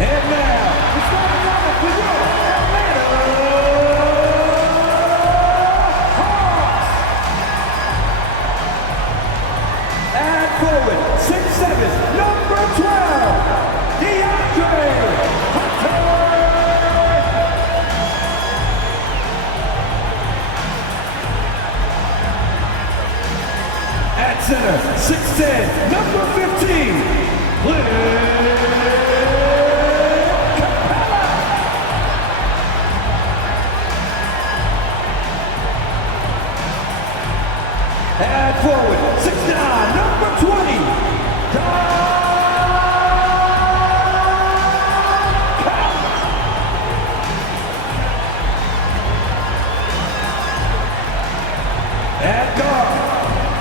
And now, the starting lineup for your Atlanta Hawks. At forward, 6'7", number 12, DeAndre Hunter. At center, 6'10", number 15, at forward, 6'9", number 20, at guard,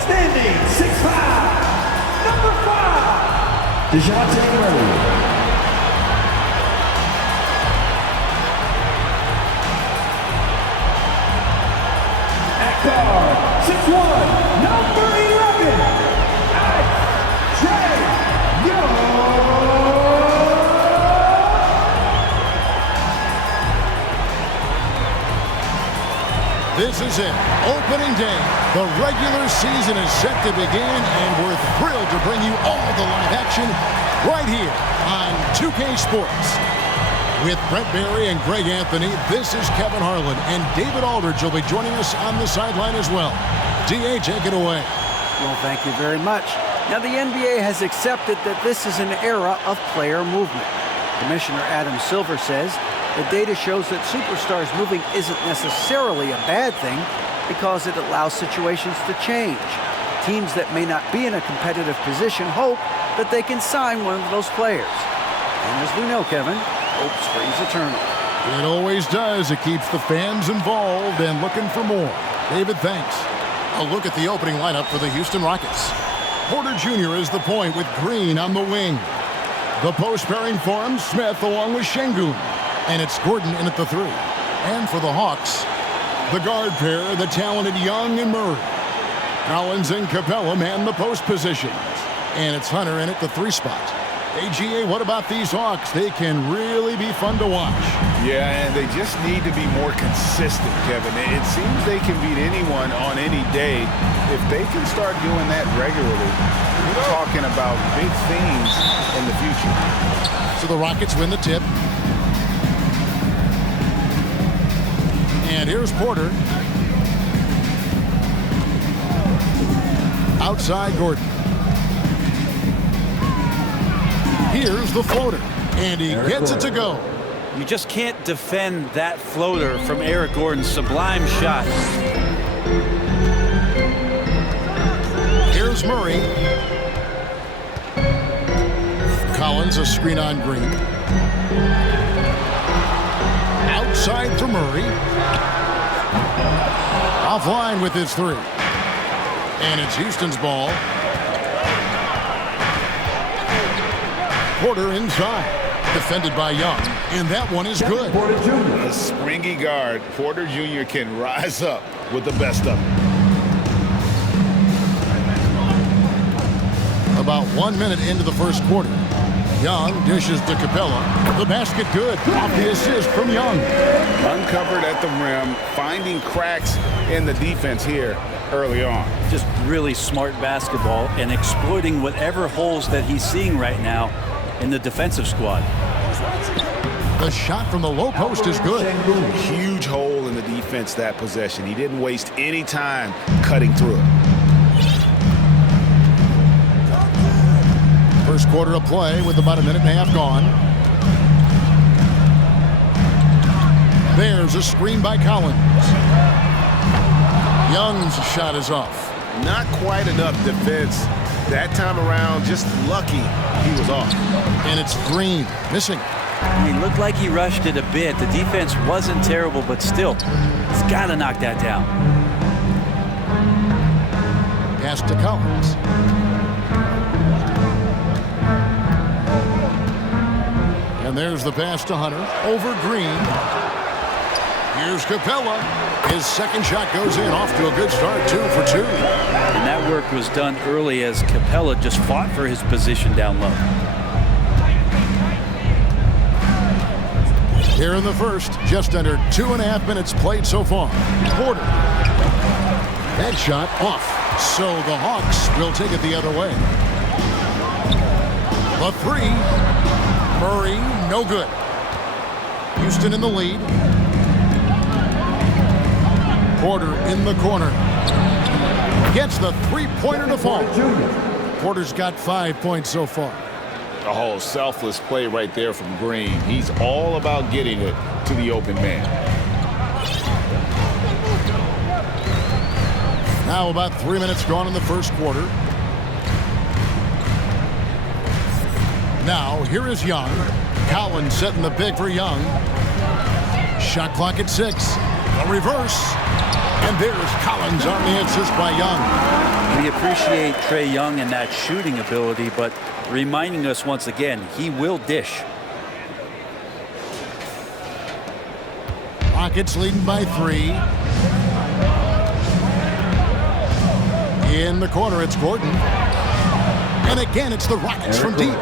standing 6'5", number 5, DeJounte Murray. At guard, 6'1", number 11, Trey Young. This is it. Opening day. The regular season is set to begin, and we're thrilled to bring you all the live action right here on 2K Sports. With Brent Barry and Greg Anthony, this is Kevin Harlan, and David Aldridge will be joining us on the sideline as well. DA, take it away. Well, thank you very much. Now, the NBA has accepted that this is an era of player movement. Commissioner Adam Silver says the data shows that superstars moving isn't necessarily a bad thing because it allows situations to change. Teams that may not be in a competitive position hope that they can sign one of those players. And as we know, Kevin, hope springs eternal. It always does. It keeps the fans involved and looking for more. David, thanks. A look at the opening lineup for the Houston Rockets. Porter Jr. is the point with Green on the wing. The post pairing forms Smith along with Şengün. And it's Gordon in at the 3. And for the Hawks, the guard pair, the talented Young and Murray. Collins and Capella man the post positions. And it's Hunter in at the 3 spot. AGA, what about these Hawks? They can really be fun to watch. Yeah, and they just need to be more consistent, Kevin. It seems they can beat anyone on any day. If they can start doing that regularly, we're talking about big things in the future. So the Rockets win the tip. And here's Porter. Outside Gordon. Here's the floater, and he gets it to go. You just can't defend that floater from Eric Gordon's sublime shot. Here's Murray. Collins, a screen on Green. Outside to Murray. Offline with his 3. And it's Houston's ball. Porter inside, defended by Young, and that one is good. A springy guard, Porter Jr. can rise up with the best of them. About 1 minute into the first quarter. Young dishes to Capella. The basket good. Off the assist from Young. Uncovered at the rim, finding cracks in the defense here early on. Just really smart basketball and exploiting whatever holes that he's seeing right now in the defensive squad. The shot from the low post is good. Huge hole in the defense that possession. He didn't waste any time cutting through it. First quarter of play with about a minute and a half gone. There's a screen by Collins. Young's shot is off. Not quite enough defense that time around. Just lucky he was off. And it's Green missing. He looked like he rushed it a bit. The defense wasn't terrible, but still, he's got to knock that down. Pass to Collins. And there's the pass to Hunter over Green. Here's Capella. His second shot goes in, off to a good start, 2 for 2. And that work was done early as Capella just fought for his position down low. Here in the first, just under 2.5 minutes played so far. Porter. That shot off. So the Hawks will take it the other way. The three. Murray, no good. Houston in the lead. Porter in the corner. Gets the three-pointer to fall. Porter's got 5 points so far. Oh, selfless play right there from Green. He's all about getting it to the open man. Now about 3 minutes gone in the first quarter. Now here is Young. Collins setting the pick for Young. Shot clock at 6. A reverse. And there's Collins on the assist by Young. We appreciate Trae Young and that shooting ability, but reminding us once again, he will dish. Rockets leading by 3. In the corner, it's Gordon. And again, it's the Rockets from deep.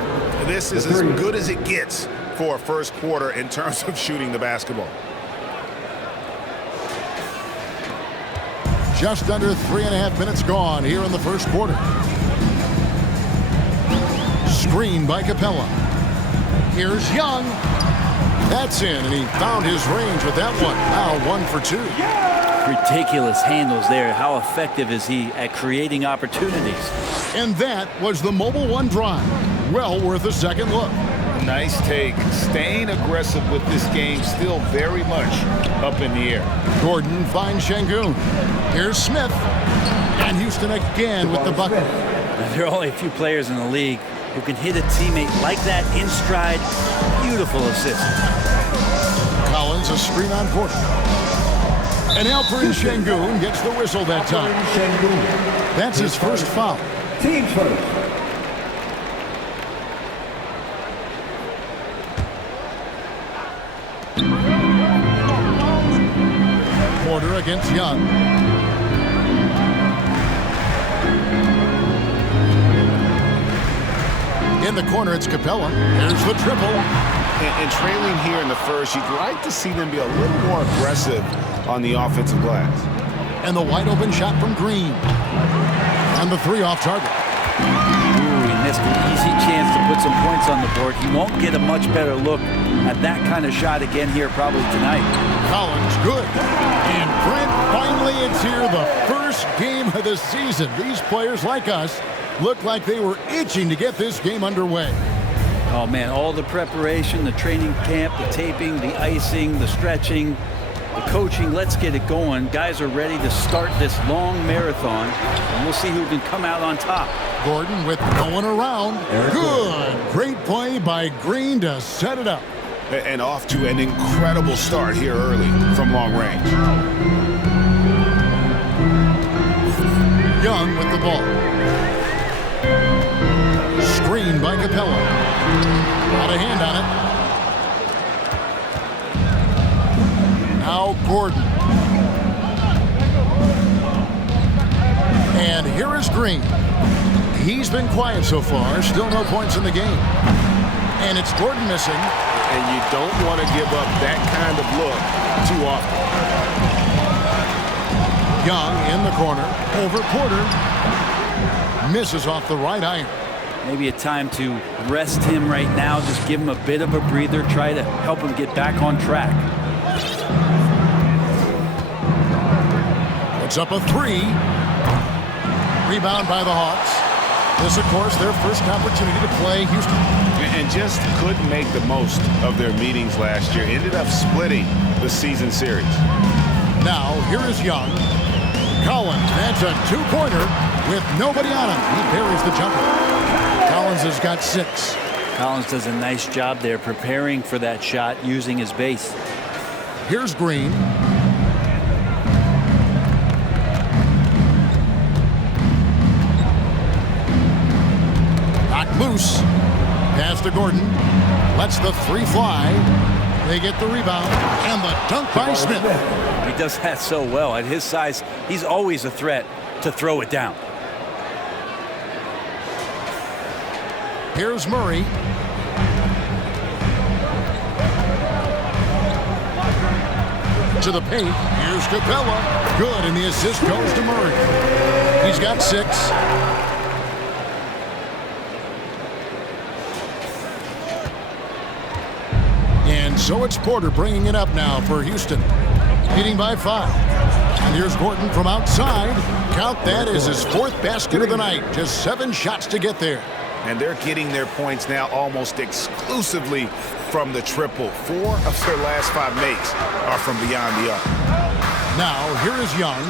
This is as good as it gets for a first quarter in terms of shooting the basketball. Just under 3.5 minutes gone here in the first quarter. Screen by Capella. Here's Young. That's in, and he found his range with that one. Now 1 for 2. Ridiculous handles there. How effective is he at creating opportunities? And that was the Mobile One drive. Well worth a second look. Nice take. Staying aggressive with this game, still very much up in the air. Gordon finds Şengün. Here's Smith. And Houston again with the bucket. There are only a few players in the league who can hit a teammate like that in stride. Beautiful assist. Collins a screen on Porter. And Alperen Şengün gets the whistle that time. That's his first foul. Team first. Porter against Young. In the corner, it's Capella. There's the triple. And trailing here in the first, you'd like to see them be a little more aggressive on the offensive glass. And the wide open shot from Green. And the three off target. Ooh, he missed an easy chance to put some points on the board. He won't get a much better look at that kind of shot again here probably tonight. Collins, good. And Brent, finally it's here, the first game of the season. These players like us look like they were itching to get this game underway. Oh man, all the preparation, the training camp, the taping, the icing, the stretching, the coaching, let's get it going. Guys are ready to start this long marathon, and we'll see who can come out on top. Gordon with no one around. Good. Great play by Green to set it up. And off to an incredible start here early from long range. Young with the ball. Screen by Capella. Out of hand on it. Now Gordon. And here is Green. He's been quiet so far. Still no points in the game. And it's Gordon missing. And you don't want to give up that kind of look too often. Young in the corner. Over Porter. Misses off the right iron. Maybe a time to rest him right now. Just give him a bit of a breather. Try to help him get back on track. Puts up a three. Rebound by the Hawks. This, of course, their first opportunity to play Houston. And just couldn't make the most of their meetings last year. Ended up splitting the season series. Now, here is Young. Collins, that's a two-pointer with nobody on him. He buries the jumper. Collins has got 6. Collins does a nice job there preparing for that shot using his base. Here's Green. Knocked loose. Pass to Gordon. Lets the three fly. They get the rebound, and the dunk by Smith. He does that so well. At his size, he's always a threat to throw it down. Here's Murray. To the paint. Here's Capella. Good, and the assist goes to Murray. He's got 6. And so it's Porter bringing it up now for Houston. Leading by 5. And here's Gordon from outside. Count that as his 4th basket of the night. Just 7 shots to get there. And they're getting their points now almost exclusively from the triple. 4 of their last 5 makes are from beyond the arc. Now, here is Young.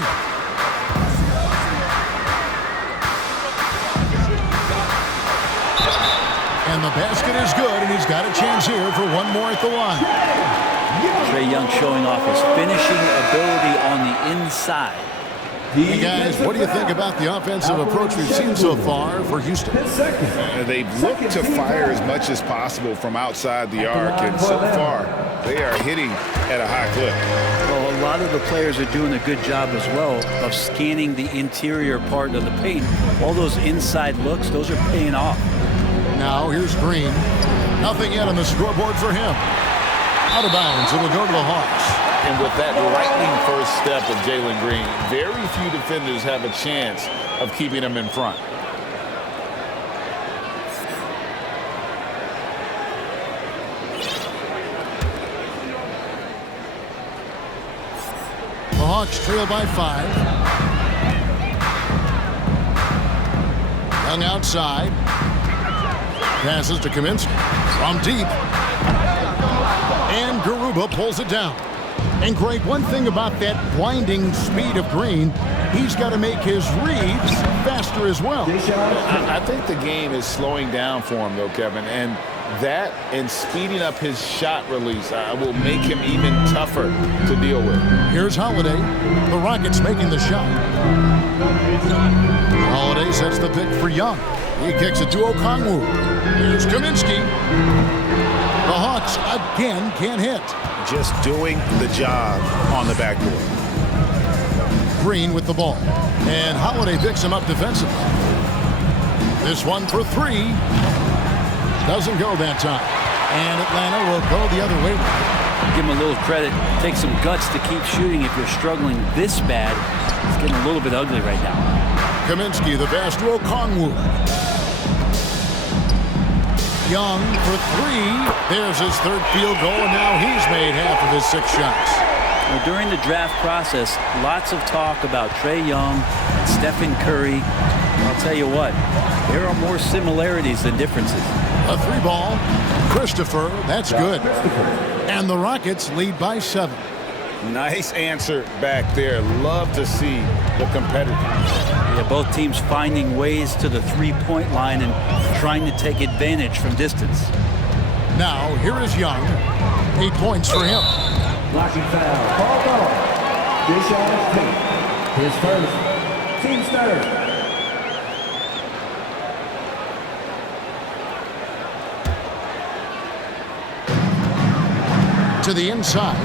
And the basket is good, and he's got a chance here for one more at the line. Trae Young showing off his finishing ability on the inside. Hey guys, what do you think about the offensive approach we've seen so far for Houston? They've looked to fire as much as possible from outside the arc, and so far they are hitting at a high clip. Well, a lot of the players are doing a good job as well of scanning the interior part of the paint. All those inside looks, those are paying off. Now here's Green. Nothing yet on the scoreboard for him. Out of bounds, it will go to the Hawks. And with that lightning first step of Jalen Green, very few defenders have a chance of keeping him in front. The Hawks trail by 5. Young outside. Passes to Kaminsky. From deep. And Garuba pulls it down. And Greg, one thing about that blinding speed of Green, he's got to make his reads faster as well. I think the game is slowing down for him, though, Kevin. And that and speeding up his shot release will make him even tougher to deal with. Here's Holiday. The Rockets making the shot. Holiday sets the pick for Young. He kicks it to Okongwu. Here's Kaminsky. The Hawks again can't hit. Just doing the job on the backboard. Green with the ball. And Holiday picks him up defensively. This one for 3. Doesn't go that time. And Atlanta will go the other way. Give him a little credit. Take some guts to keep shooting if you're struggling this bad. It's getting a little bit ugly right now. Kaminsky, the pass to Okongwu. Young for 3. There's his 3rd field goal, and now he's made half of his 6 shots. Well, during the draft process, lots of talk about Trae Young and Stephen Curry. I'll tell you what, there are more similarities than differences. A 3-ball. Christopher, that's good. And the Rockets lead by 7. Nice answer back there. Love to see the competitiveness. Yeah, both teams finding ways to the 3-point line and trying to take advantage from distance. Now, here is Young. 8 points for him. Blocking foul. Called off. Deshaun Tate. His first. Team's 3rd. To the inside.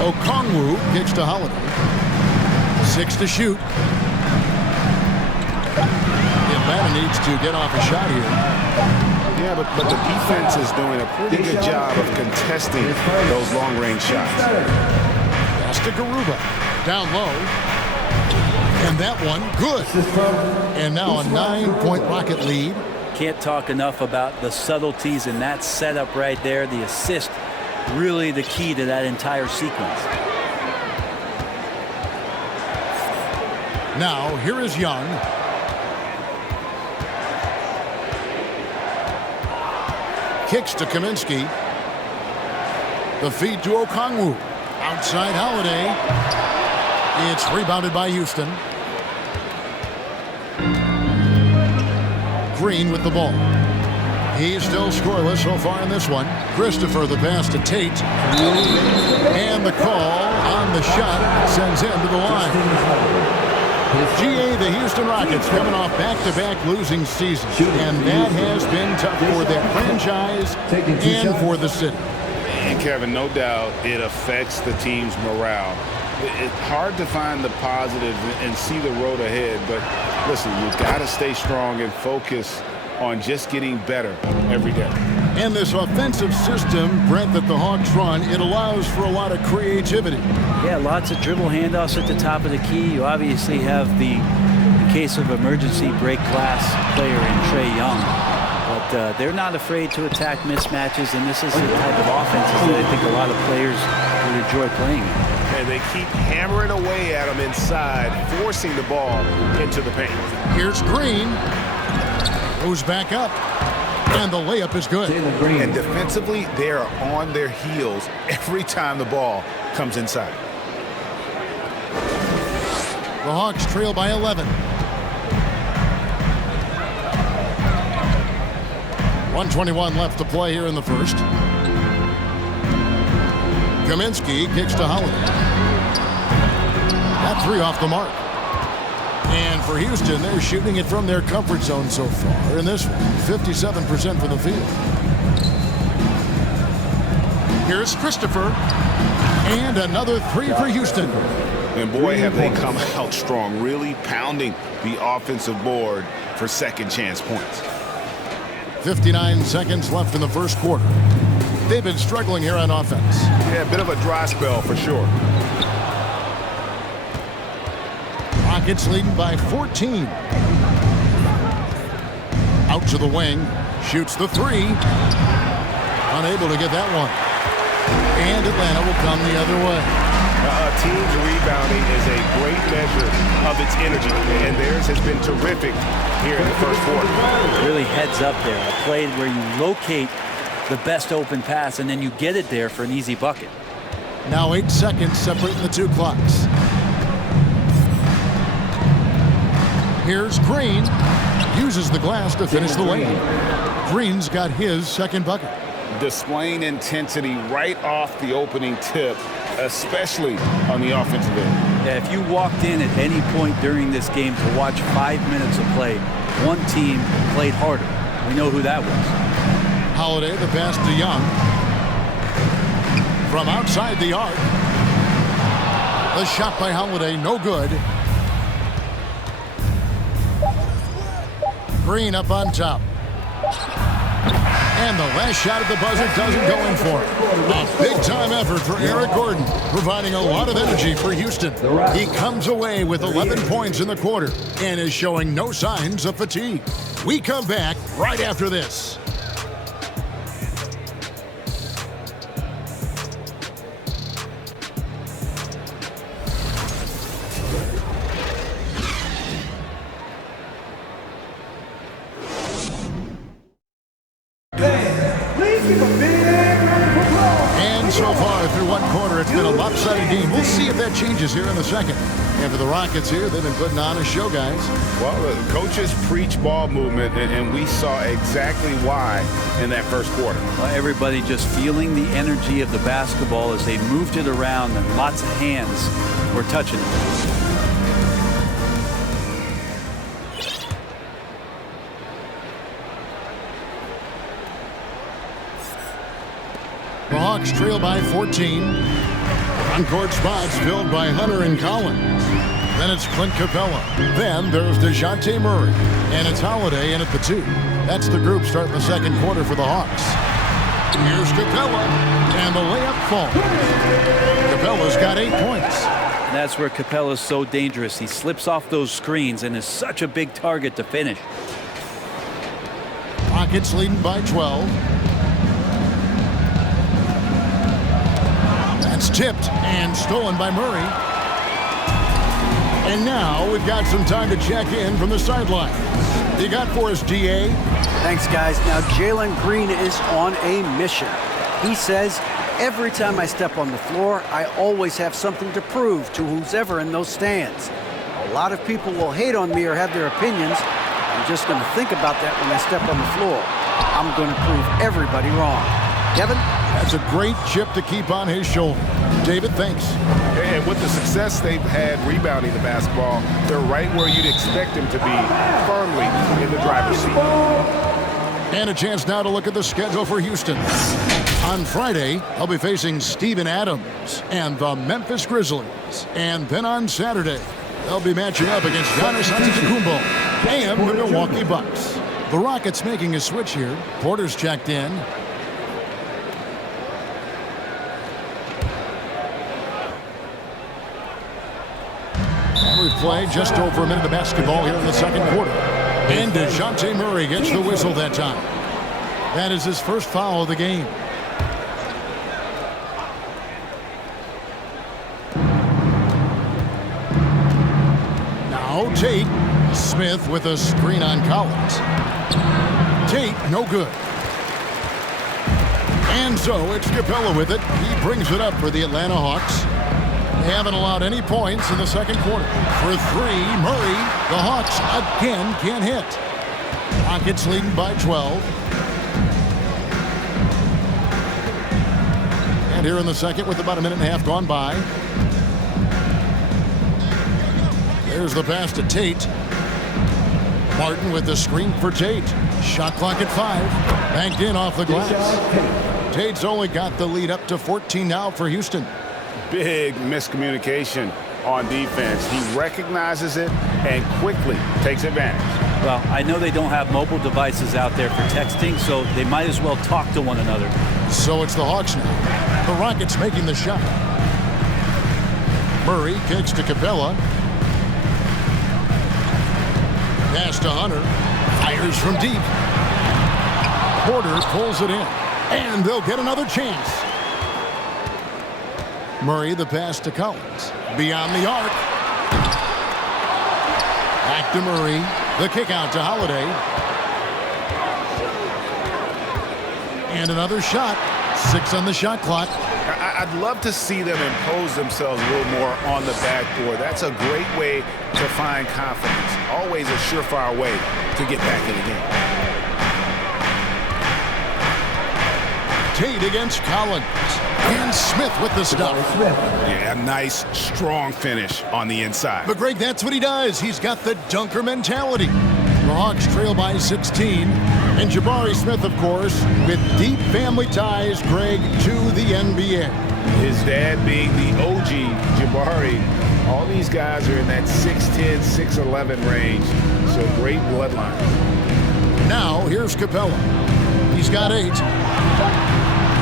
Okongwu kicks to Holiday. 6 to shoot. Atlanta needs to get off a shot here. Yeah, but the defense is doing a pretty good job of contesting those long-range shots. Pass to Garuba. Down low. And that one, good. And now a 9-point Rocket lead. Can't talk enough about the subtleties in that setup right there. The assist, really the key to that entire sequence. Now, here is Young. Kicks to Kaminsky. The feed to Okongwu. Outside Holiday. It's rebounded by Houston. Green with the ball. He's still scoreless so far in this one. Christopher the pass to Tate. And the call on the shot sends him to the line. GA, the Houston Rockets coming off back-to-back losing seasons. And that has been tough for that franchise and for the city. And Kevin, no doubt it affects the team's morale. It's hard to find the positives and see the road ahead, but listen, you've got to stay strong and focus on just getting better every day. And this offensive system, Brent, that the Hawks run, it allows for a lot of creativity. Yeah, lots of dribble handoffs at the top of the key. You obviously have the, in case of emergency, break glass player in Trae Young. But they're not afraid to attack mismatches, and this is the type of offenses that I think a lot of players would enjoy playing in. And they keep hammering away at him inside, forcing the ball into the paint. Here's Green. Goes back up. And the layup is good. And defensively, they are on their heels every time the ball comes inside. The Hawks trail by 11. 1:21 left to play here in the first. Kaminsky kicks to Holiday. That three off the mark. And for Houston, they're shooting it from their comfort zone so far in this one. 57% from the field. Here's Christopher. And another three for Houston. And boy, have they come out strong, really pounding the offensive board for second chance points. 59 seconds left in the first quarter. They've been struggling here on offense. Yeah, a bit of a dry spell for sure. Rockets leading by 14. Out to the wing. Shoots the three. Unable to get that one. And Atlanta will come the other way. A team's rebounding is a great measure of its energy, and theirs has been terrific here in the first quarter. Really heads up there. A play where you locate the best open pass, and then you get it there for an easy bucket. Now 8 seconds separating the two clocks. Here's Green. Uses the glass to finish the lane. Green's got his second bucket. Displaying intensity right off the opening tip, especially on the offensive end. Yeah, if you walked in at any point during this game to watch 5 minutes of play, one team played harder. We know who that was. Holiday, the pass to Young. From outside the arc. The shot by Holiday, no good. Green up on top. And the last shot at the buzzer doesn't go in for it. A big-time effort for Eric Gordon, providing a lot of energy for Houston. He comes away with 11 points in the quarter and is showing no signs of fatigue. We come back right after this. And so far through one quarter, it's been a lopsided game. We'll see if that changes here in the second. And for the Rockets here, they've been putting on a show, guys. Well, the coaches preach ball movement, and we saw exactly why in that first quarter. Well, everybody just feeling the energy of the basketball as they moved it around, and lots of hands were touching it. The Hawks trail by 14. On-court spots filled by Hunter and Collins. Then it's Clint Capella. Then there's DeJounte Murray. And it's Holiday in at the 2. That's the group starting the second quarter for the Hawks. Here's Capella. And the layup falls. Capella's got 8 points. And that's where Capella's so dangerous. He slips off those screens and is such a big target to finish. Rockets leading by 12. That's tipped and stolen by Murray. And now we've got some time to check in from the sideline. You got for us, DA? Thanks, guys. Now, Jalen Green is on a mission. He says, every time I step on the floor, I always have something to prove to who's ever in those stands. A lot of people will hate on me or have their opinions. I'm just going to think about that when I step on the floor. I'm going to prove everybody wrong. Kevin? That's a great chip to keep on his shoulder. David, thanks. And with the success they've had rebounding the basketball, they're right where you'd expect them to be, firmly in the driver's seat. And a chance now to look at the schedule for Houston. On Friday, they'll be facing Steven Adams and the Memphis Grizzlies. And then on Saturday, they'll be matching up against Giannis Antetokounmpo and the Milwaukee Bucks. The Rockets making a switch here. Porter's checked in. And we've played just over a minute of basketball here in the second quarter. And DeJounte Murray gets the whistle that time. That is his first foul of the game. Now Tate. Smith with a screen on Collins. Tate, no good. And so it's Capella with it. He brings it up for the Atlanta Hawks. They haven't allowed any points in the second quarter. For three, Murray. The Hawks again can't hit. Rockets leading by 12. And here in the second with about a minute and a half gone by. There's the pass to Tate. Martin with the screen for Tate. Shot clock at 5. Banked in off the glass. Tate's only got the lead up to 14 now for Houston. Big miscommunication on defense. He recognizes it and quickly takes advantage. Well, I know they don't have mobile devices out there for texting, so they might as well talk to one another. So it's the Hawks now. The Rockets making the shot. Murray kicks to Capella. Pass to Hunter. Fires from deep. Porter pulls it in. And they'll get another chance. Murray, the pass to Collins. Beyond the arc. Back to Murray. The kick out to Holiday. And another shot. 6 on the shot clock. I'd love to see them impose themselves a little more on the backboard. That's a great way to find confidence. Always a surefire way to get back in the game. Tate against Collins. And Smith with the stuff. Yeah, nice, strong finish on the inside. But Greg, that's what he does. He's got the dunker mentality. The Hawks trail by 16. And Jabari Smith, of course, with deep family ties, Greg, to the NBA. His dad being the OG Jabari. All these guys are in that 6'10", 6'11" range. So great bloodline. Now, here's Capella. He's got 8.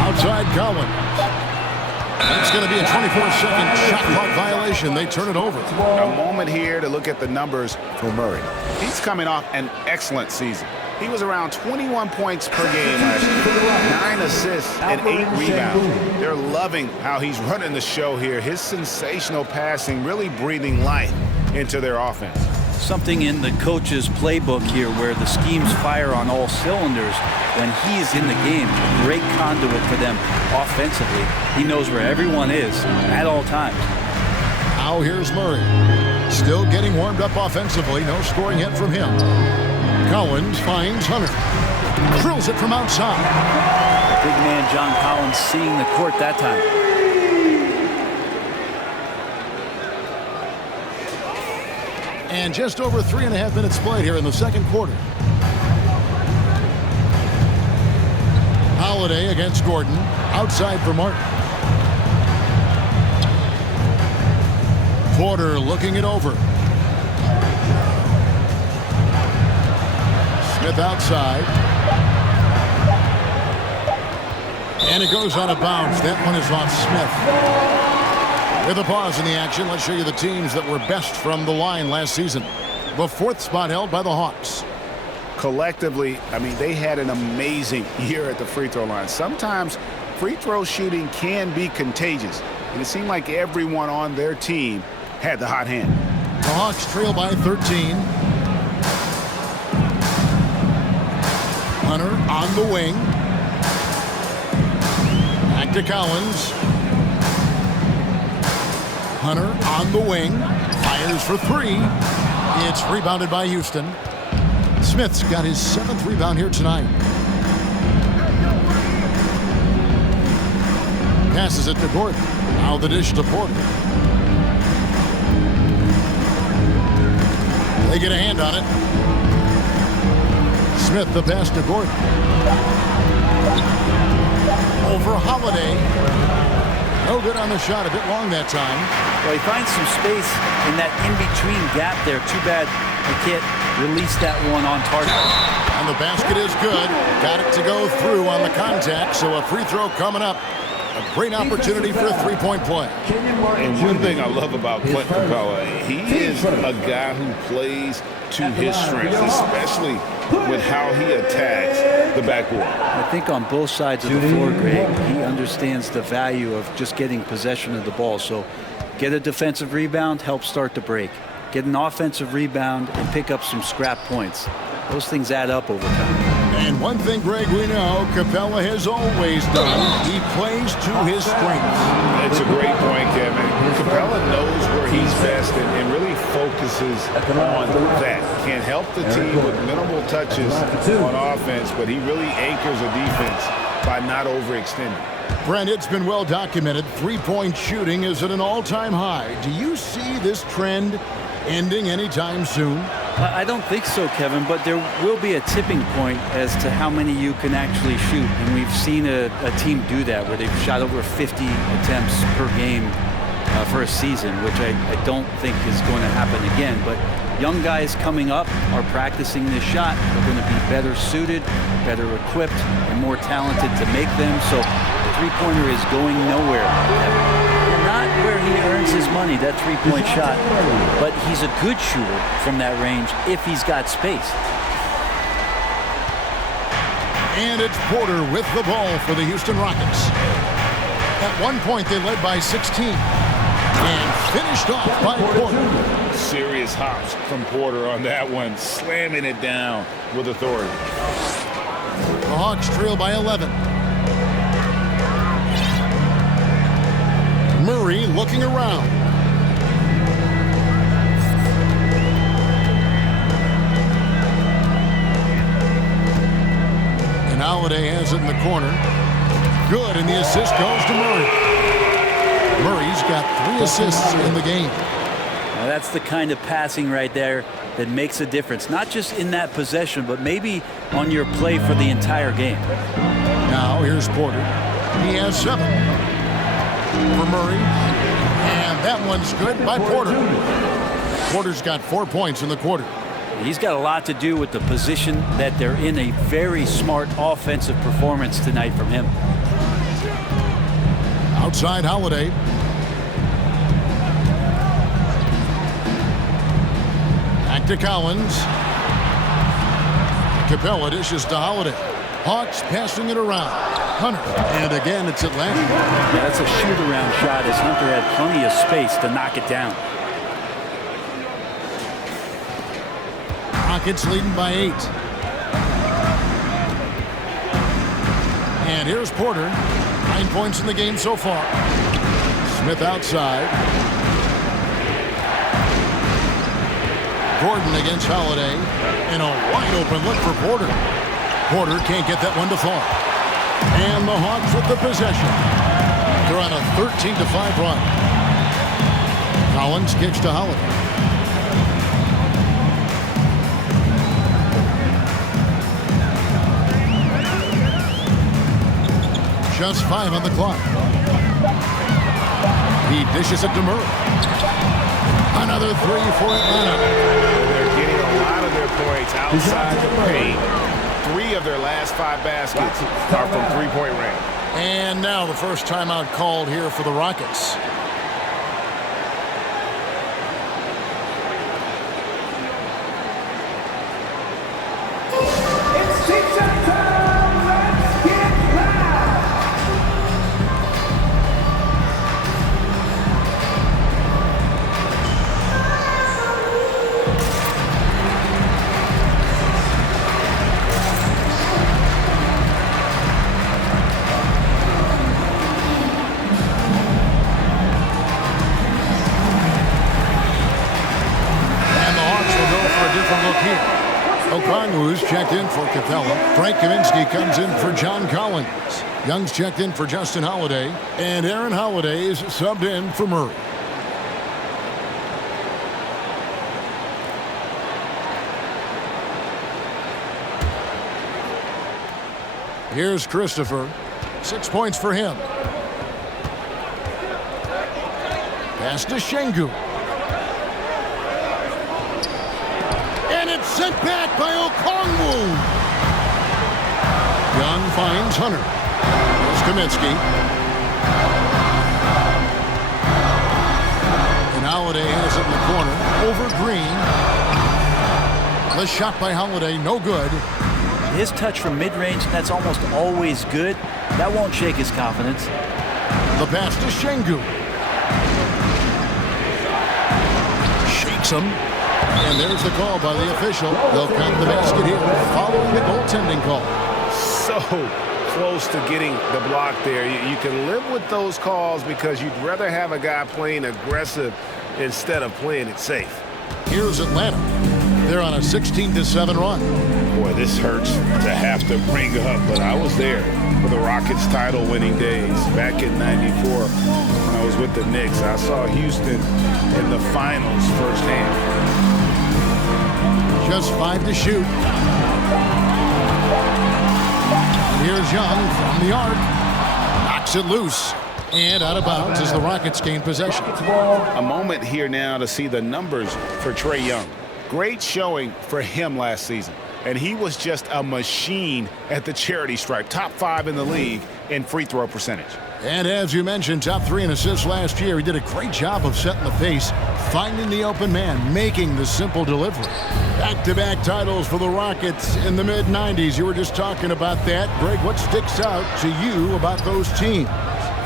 Outside Collins. It's going to be a 24-second shot clock violation. They turn it over. A moment here to look at the numbers for Murray. He's coming off an excellent season. He was around 21 points per game last year, 9 assists and 8 rebounds. They're loving how he's running the show here. His sensational passing really breathing life into their offense. Something in the coach's playbook here where the schemes fire on all cylinders when he's in the game. Great conduit for them offensively. He knows where everyone is at all times. Now here's Murray. Still getting warmed up offensively. No scoring yet from him. Collins finds Hunter. Drills it from outside. Big man John Collins seeing the court that time. And just over 3.5 minutes played here in the second quarter. Holiday against Gordon. Outside for Martin. Porter looking it over. Smith outside. And it goes out of bounds. That one is off Smith. With a pause in the action, let's show you the teams that were best from the line last season. The 4th spot held by the Hawks. Collectively, I mean, they had an amazing year at the free throw line. Sometimes free throw shooting can be contagious, and it seemed like everyone on their team had the hot hand. The Hawks trail by 13. Hunter on the wing. Back to Collins. Hunter on the wing. Fires for 3. It's rebounded by Houston. Smith's got his 7th rebound here tonight. Passes it to Gordon. Now the dish to Porter. They get a hand on it. Smith the pass to Gordon. Over Holiday. No good on the shot. A bit long that time. Well, he finds some space in that in-between gap there. Too bad he can't release that one on target. And the basket is good. Got it to go through on the contact, so a free throw coming up. A great opportunity for a three-point play. And one thing I love about Clint Capella, he is a guy who plays to his strengths, especially with how he attacks the backboard. I think on both sides of the floor, Greg, he understands the value of just getting possession of the ball. So get a defensive rebound, help start the break. Get an offensive rebound and pick up some scrap points. Those things add up over time. And one thing, Greg, we know Capella has always done, he plays to his strengths. It's a great point, Kevin. Capella knows where he's best and really focuses on that. Can help the team with minimal touches on offense, but he really anchors a defense by not overextending. Brent, it's been well documented. Three-point shooting is at an all-time high. Do you see this trend ending anytime soon? I don't think so, Kevin, but there will be a tipping point as to how many you can actually shoot. And we've seen a team do that where they've shot over 50 attempts per game for a season, which I don't think is going to happen again. But young guys coming up are practicing this shot. They're going to be better suited, better equipped, and more talented to make them. So the three-pointer is going nowhere. Not where he earns his money, that three-point shot, but he's a good shooter from that range if he's got space. And it's Porter with the ball for the Houston Rockets. At one point, they led by 16 and finished off by Porter. Serious hops from Porter on that one, slamming it down with authority. The Hawks trail by 11. Murray looking around. And Holiday has it in the corner. Good, and the assist goes to Murray. Murray's got 3 assists in the game. Now that's the kind of passing right there that makes a difference, not just in that possession, but maybe on your play for the entire game. Now here's Porter. He has 7. For Murray, and that one's good by Porter. Porter's got 4 points in the quarter. He's got a lot to do with the position that they're in. A very smart offensive performance tonight from him. Outside Holiday. Back to Collins. Capella dishes to Holiday. Hawks passing it around. Hunter. And again, it's Atlanta. Yeah, that's a shoot-around shot as Hunter had plenty of space to knock it down. Rockets leading by 8. And here's Porter. 9 points in the game so far. Smith outside. Gordon against Holiday. And a wide open look for Porter. Porter can't get that one to fall. And the Hawks with the possession. They're on a 13-5 run. Collins kicks to Holiday. Just 5 on the clock. He dishes it to Murray. Another 3 for Atlanta. They're getting a lot of their points outside the paint. 3 of their last 5 baskets are from three-point range. And now the first timeout called here for the Rockets. Okongwu's checked in for Capella. Frank Kaminsky comes in for John Collins. Young's checked in for Justin Holiday. And Aaron Holiday is subbed in for Murray. Here's Christopher. 6 points for him. Pass to Şengün. And it's sent back by Okongwu. Young finds Hunter. Here's Kaminsky. And Holiday has it in the corner. Over Green. The shot by Holiday, no good. His touch from mid-range, that's almost always good. That won't shake his confidence. The pass to Şengün. Shakes him. And there's the call by the official. They'll count the basket here following the goaltending call. So close to getting the block there. You can live with those calls because you'd rather have a guy playing aggressive instead of playing it safe. Here's Atlanta. They're on a 16-7 run. Boy, this hurts to have to bring up, but I was there for the Rockets title-winning days back in '94 when I was with the Knicks. I saw Houston in the finals firsthand. Just 5 to shoot. And here's Young from the arc. Knocks it loose. And out of bounds as the Rockets gain possession. A moment here now to see the numbers for Trae Young. Great showing for him last season. And he was just a machine at the charity stripe. Top 5 in the league in free throw percentage. And as you mentioned, top 3 in assists last year. He did a great job of setting the pace, finding the open man, making the simple delivery. Back-to-back titles for the Rockets in the mid-90s. You were just talking about that. Greg, what sticks out to you about those teams?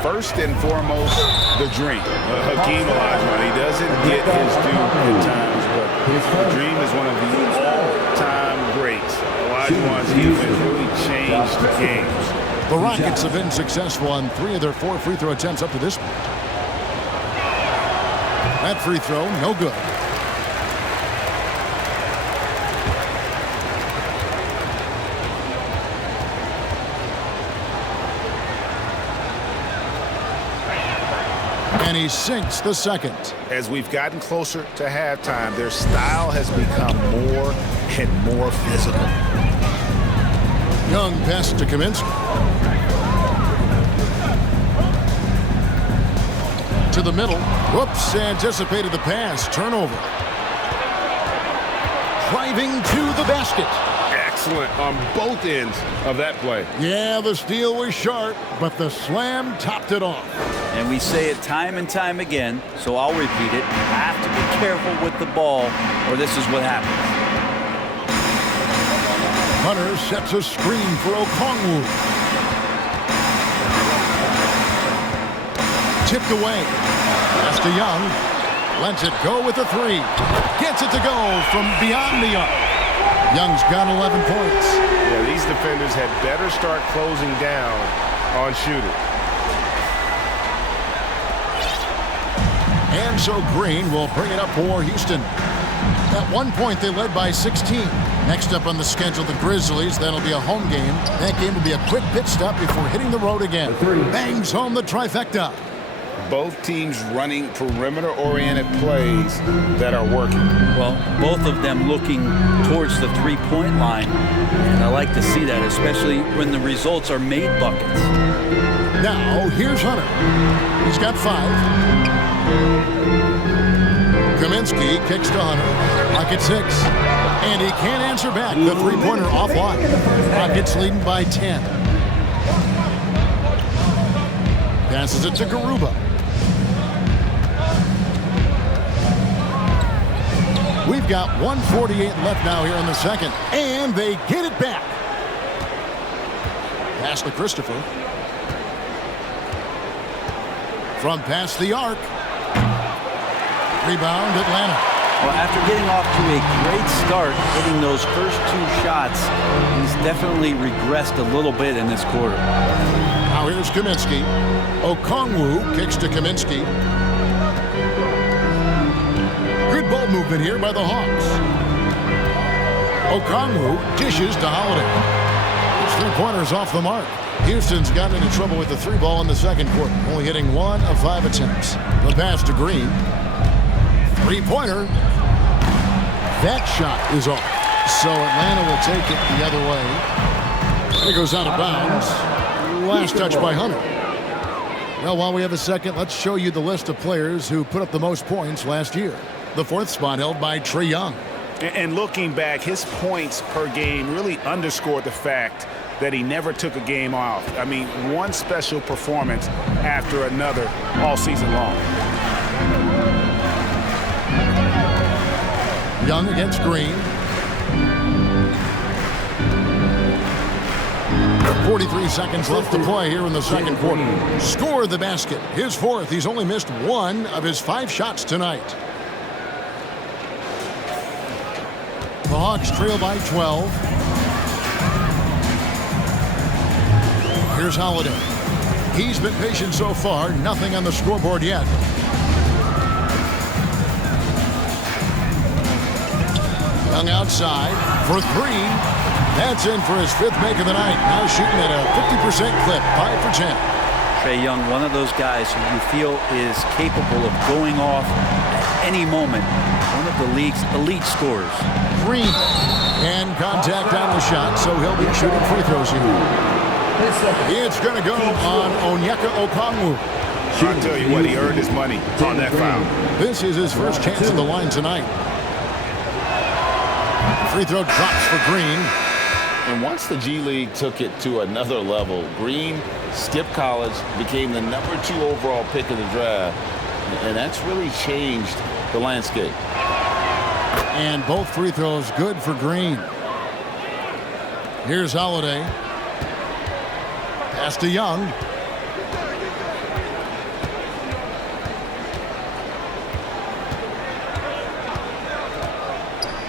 First and foremost, the dream. Hakeem Olajuwon, he doesn't get his due at times, but the dream is one of the all-time greats. Olajuwon's defense really changed the games. The Rockets have been successful on 3 of their 4 free throw attempts up to this point. That free throw, no good. And he sinks the second. As we've gotten closer to halftime, their style has become more and more physical. Young pass to Kaminsky. To the middle. Whoops, anticipated the pass. Turnover. Driving to the basket. Excellent on both ends of that play. Yeah, the steal was sharp, but the slam topped it off. And we say it time and time again, so I'll repeat it. You have to be careful with the ball, or this is what happens. Hunter sets a screen for Okongwu. Tipped away. Pass to Young. Lets it go with the 3. Gets it to go from beyond the arc. Young's got 11 points. Yeah, these defenders had better start closing down on shooting. And so Green will bring it up for Houston. At one point, they led by 16. Next up on the schedule, the Grizzlies. That'll be a home game. That game will be a quick pit stop before hitting the road again. Bangs home the trifecta. Both teams running perimeter-oriented plays that are working. Well, both of them looking towards the three-point line. And I like to see that, especially when the results are made buckets. Now, here's Hunter. He's got 5. Kaminsky kicks to Hunter. Rockets 6. And he can't answer back. The three-pointer offline. Rockets leading by 10. Passes it to Garuba. We've got 1:48 left now here in the second. And they get it back. Pass to Christopher. From past the arc. Rebound, Atlanta. Well, after getting off to a great start, hitting those first 2 shots, he's definitely regressed a little bit in this quarter. Now here's Kaminsky. Okongwu kicks to Kaminsky. Good ball movement here by the Hawks. Okongwu dishes to Holiday. His three-pointers off the mark. Houston's gotten into trouble with the 3 ball in the second quarter, only hitting 1 of 5 attempts. The pass to Green. Three-pointer. That shot is off. So Atlanta will take it the other way. He goes out of bounds. Last touch by Hunter. Well, while we have a second, let's show you the list of players who put up the most points last year. The fourth spot held by Trae Young. And looking back, his points per game really underscored the fact that he never took a game off. I mean, one special performance after another all season long. Young against Green. 43 seconds left to play here in the second quarter. Scored the basket. His fourth. He's only missed one of his 5 shots tonight. The Hawks trail by 12. Here's Holiday. He's been patient so far. Nothing on the scoreboard yet. Young outside for 3. That's in for his 5th make of the night. Now shooting at a 50% clip, 5 for 10. Trae Young, one of those guys who you feel is capable of going off at any moment. One of the league's elite scorers. Green. And contact on the shot, so he'll be shooting free throws here. It's going to go on Onyeka Okongwu. I'll tell you what, he earned his money on that foul. This is his first chance at the line tonight. Free throw drops for Green. And once the G League took it to another level, Green skipped college, became the #2 overall pick of the draft, and that's really changed the landscape. And both free throws good for Green. Here's Holiday. Pass to Young.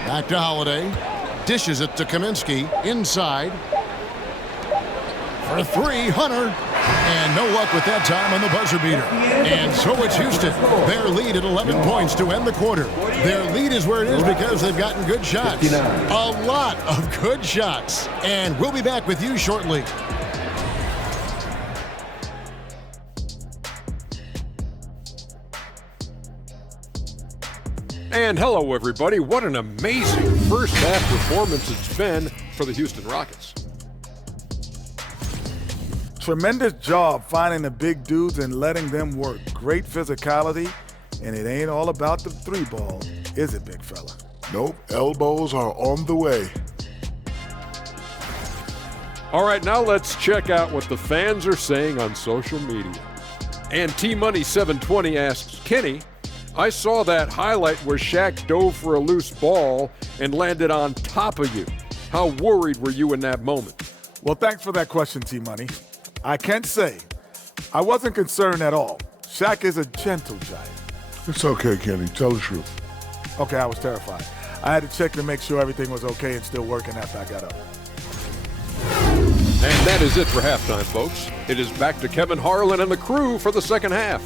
Back to Holiday. Dishes it to Kaminsky. Inside. For 3, Hunter. And no luck with that time on the buzzer beater. And so it's Houston. Their lead at 11 points to end the quarter. Their lead is where it is because they've gotten good shots. A lot of good shots. And we'll be back with you shortly. And hello, everybody. What an amazing first half performance it's been for the Houston Rockets. Tremendous job finding the big dudes and letting them work. Great physicality, and it ain't all about the 3 ball, is it, big fella? Nope, elbows are on the way. All right, now let's check out what the fans are saying on social media. And T-Money720 asks, Kenny, I saw that highlight where Shaq dove for a loose ball and landed on top of you. How worried were you in that moment? Well, thanks for that question, T-Money. I can't say. I wasn't concerned at all. Shaq is a gentle giant. It's okay, Kenny. Tell the truth. Okay, I was terrified. I had to check to make sure everything was okay and still working after I got up. And that is it for halftime, folks. It is back to Kevin Harlan and the crew for the second half.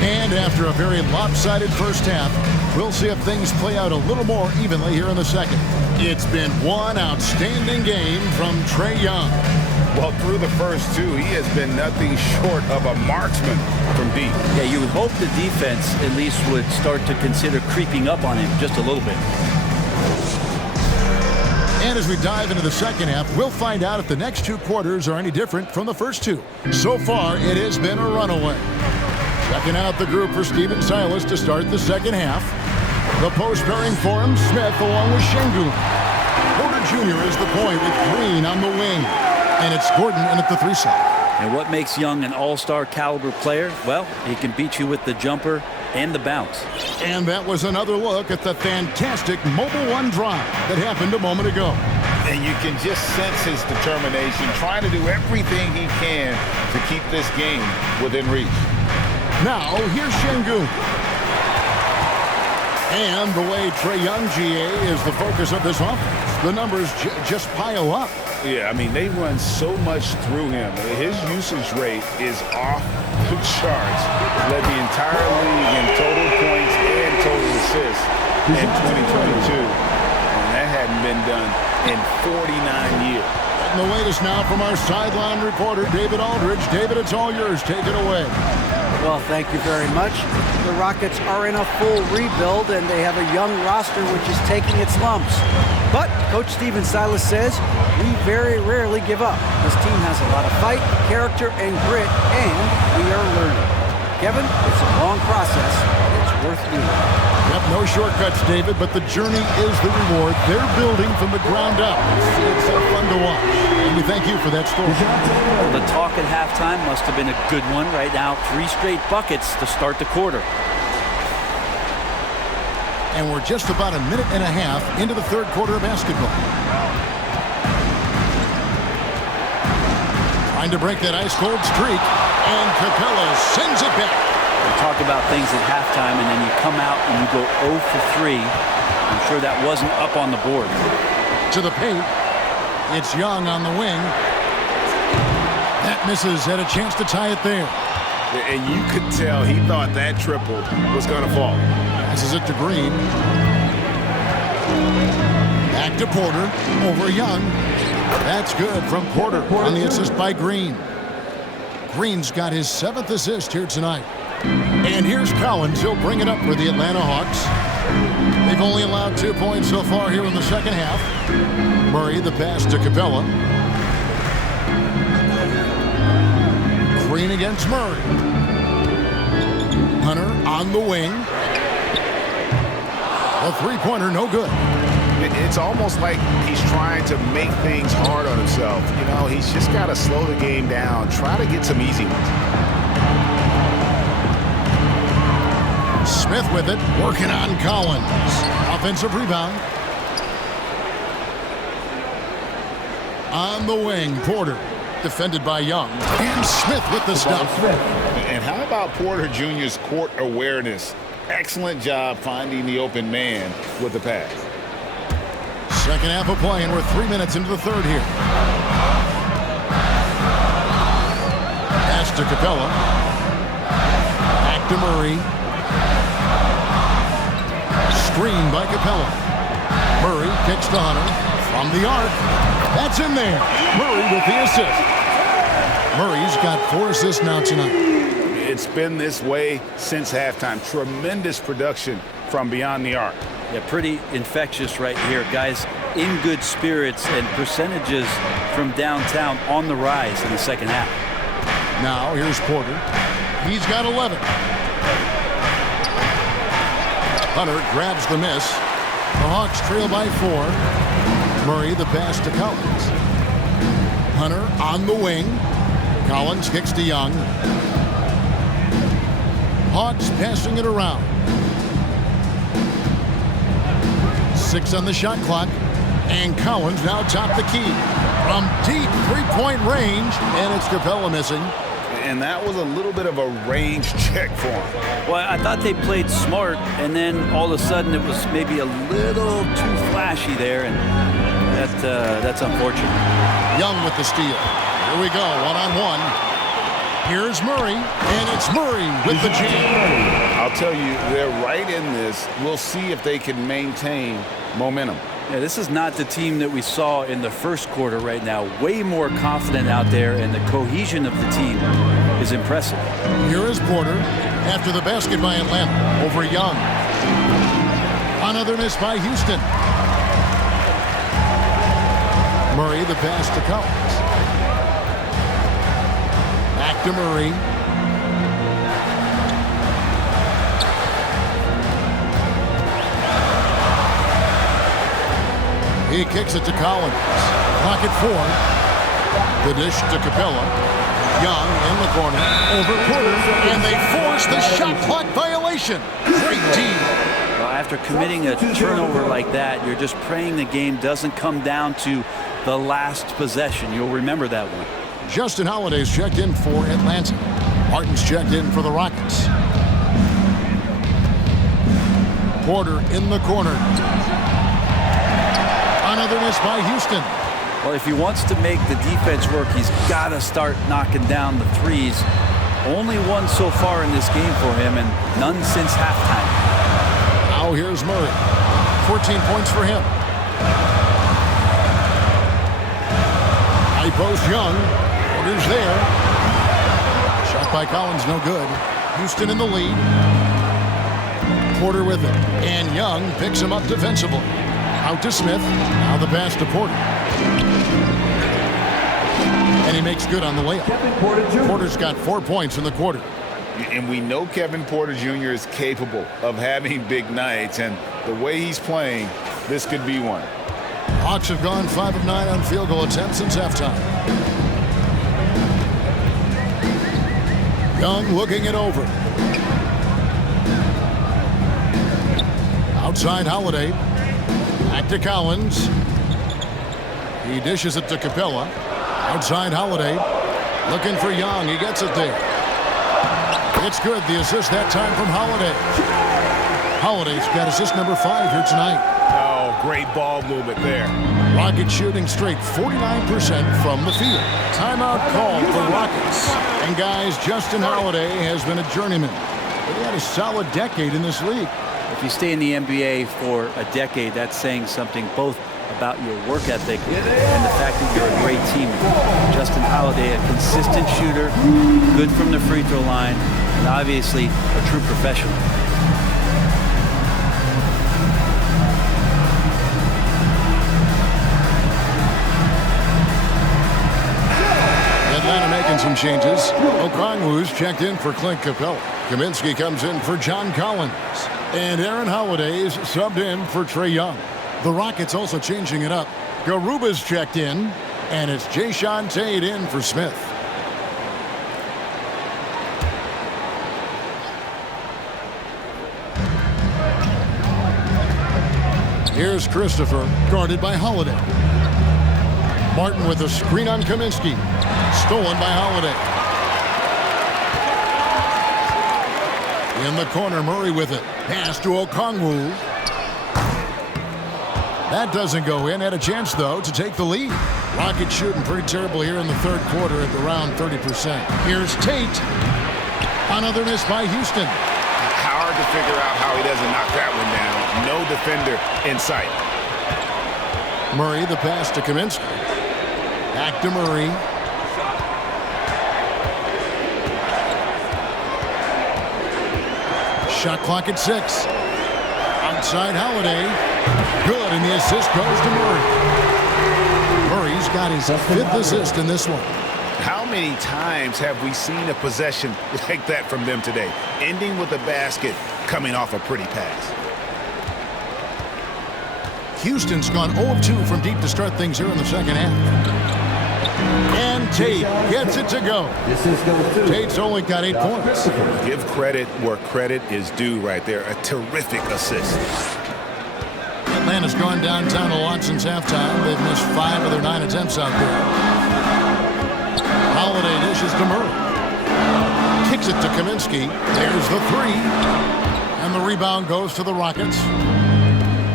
And after a very lopsided first half, we'll see if things play out a little more evenly here in the second. It's been one outstanding game from Trae Young. Well, through the first 2, he has been nothing short of a marksman from deep. Yeah, you would hope the defense at least would start to consider creeping up on him just a little bit. And as we dive into the second half, we'll find out if the next 2 quarters are any different from the first 2. So far, it has been a runaway. Checking out the group for Steven Silas to start the second half. The post pairing for him, Smith along with Şengün. Porter Jr. is the point with Green on the wing. And it's Gordon in at the 3 side. And what makes Young an all-star caliber player? Well, he can beat you with the jumper and the bounce. And that was another look at the fantastic Mobile One drive that happened a moment ago. And you can just sense his determination, trying to do everything he can to keep this game within reach. Now, here's Şengün. And the way Trae Young, GA, is the focus of this offense. The numbers just pile up. Yeah, I mean, they run so much through him. His usage rate is off the charts. Led the entire league in total points and total assists in 2022. And that hadn't been done in 49 years. Getting the latest now from our sideline reporter, David Aldridge. David, it's all yours. Take it away. Well, thank you very much. The Rockets are in a full rebuild, and they have a young roster which is taking its lumps. But Coach Stephen Silas says we very rarely give up. This team has a lot of fight, character, and grit, and we are learning. Kevin, it's a long process, but it's worth doing. Yep, no shortcuts, David, but the journey is the reward. They're building from the ground up. It's fun to watch, and we thank you for that story. The talk at halftime must have been a good one. Right now, 3 straight buckets to start the quarter. And we're just about a minute and a half into the third quarter of basketball. Trying to break that ice-cold streak, and Capella sends it back. We talk about things at halftime, and then you come out and you go 0 for 3. I'm sure that wasn't up on the board. To the paint. It's Young on the wing. That misses. Had a chance to tie it there. And you could tell he thought that triple was going to fall. Passes it to Green. Back to Porter. Over Young. That's good from Porter on the assist by Green. Green's got his 7th assist here tonight. And here's Collins. He'll bring it up for the Atlanta Hawks. They've only allowed 2 points so far here in the second half. Murray, the pass to Capella. Green against Murray. Hunter on the wing. A three-pointer, no good. It's almost like he's trying to make things hard on himself. You know, he's just got to slow the game down, try to get some easy ones. Smith with it, working on Collins. Offensive rebound. On the wing, Porter. Defended by Young. And Smith with the stop. And how about Porter Jr.'s court awareness? Excellent job finding the open man with the pass. Second half of play, and we're 3 minutes into the third here. Pass to Capella. Back to Murray. Screen by Capella. Murray kicks to Hunter from the arc. That's in there. Murray with the assist. Murray's got 4 assists now tonight. It's been this way since halftime. Tremendous production from beyond the arc. Yeah, pretty infectious right here. Guys in good spirits, and percentages from downtown on the rise in the second half. Now here's Porter. He's got 11. Hunter grabs the miss. The Hawks trail by 4. Murray the pass to Collins. Hunter on the wing. Collins kicks to Young. Hawks passing it around. 6 on the shot clock. And Collins now top the key. From deep three-point range. And it's Capella missing. And that was a little bit of a range check for him. Well, I thought they played smart, and then all of a sudden it was maybe a little too flashy there, and that's unfortunate. Young with the steal. Here we go, one-on-one. Here's Murray, and it's Murray with the jam. I'll tell you, they're right in this. We'll see if they can maintain momentum. Yeah, this is not the team that we saw in the first quarter right now. Way more confident out there, and the cohesion of the team is impressive. Here is Porter after the basket by Atlanta over Young. Another miss by Houston. Murray the pass to Collins. Back to Murray. He kicks it to Collins. Clock at 4. The dish to Capella. Young in the corner. Over Porter. And they force the shot clock violation. Great team. Well, after committing a turnover like that, you're just praying the game doesn't come down to the last possession. You'll remember that one. Justin Holiday's checked in for Atlanta. Martin's checked in for the Rockets. Porter in the corner. Another miss by Houston. Well, if he wants to make the defense work, he's got to start knocking down the threes. Only one so far in this game for him, and none since halftime. Now here's Murray. 14 points for him. post, Young. Porter's there. Shot by Collins, no good. Houston in the lead. Porter with it. And Young picks him up defensively. Out to Smith. Now the pass to Porter. And he makes good on the layup. Porter's got 4 points in the quarter. And we know Kevin Porter Jr. is capable of having big nights. And the way he's playing, this could be one. Hawks have gone 5 of 9 on field goal attempts since halftime. Young looking it over. Outside Holiday. Back to Collins. He dishes it to Capella. Outside Holiday. Looking for Young. He gets it there. It's good. The assist that time from Holiday. Holiday's got assist number 5 here tonight. Oh, great ball movement there. Rockets shooting straight 49% from the field. Timeout called for Rockets. And guys, Justin Holiday has been a journeyman. But he had a solid decade in this league. If you stay in the NBA for a decade, that's saying something both about your work ethic and the fact that you're a great teammate. Justin Holiday, a consistent shooter, good from the free throw line, and obviously a true professional. Atlanta making some changes. Okongwu's checked in for Clint Capella. Kaminsky comes in for John Collins. And Aaron Holiday's subbed in for Trae Young. The Rockets also changing it up. Garuba's checked in, and it's Jayshawn Tate in for Smith. Here's Christopher, guarded by Holiday. Martin with a screen on Kaminsky. Stolen by Holiday. In the corner, Murray with it. Pass to Okongwu. That doesn't go in. Had a chance, though, to take the lead. Rockets shooting pretty terrible here in the third quarter at around 30%. Here's Tate. Another miss by Houston. Hard to figure out how he doesn't knock that one down. No defender in sight. Murray, the pass to Kaminsky. Back to Murray. Shot clock at 6. Outside Holiday. Good, and the assist goes to Murray. Murray's got his 5th assist in this one. How many times have we seen a possession like that from them today? Ending with a basket, coming off a pretty pass. Houston's gone 0 of 2 from deep to start things here in the second half. And Tate gets it to go. Tate's only got 8 points. Give credit where credit is due right there. A terrific assist. Atlanta's gone downtown a lot since halftime. They've missed 5 of their 9 attempts out there. Holiday dishes to Murray. Kicks it to Kaminsky. There's the 3. And the rebound goes to the Rockets.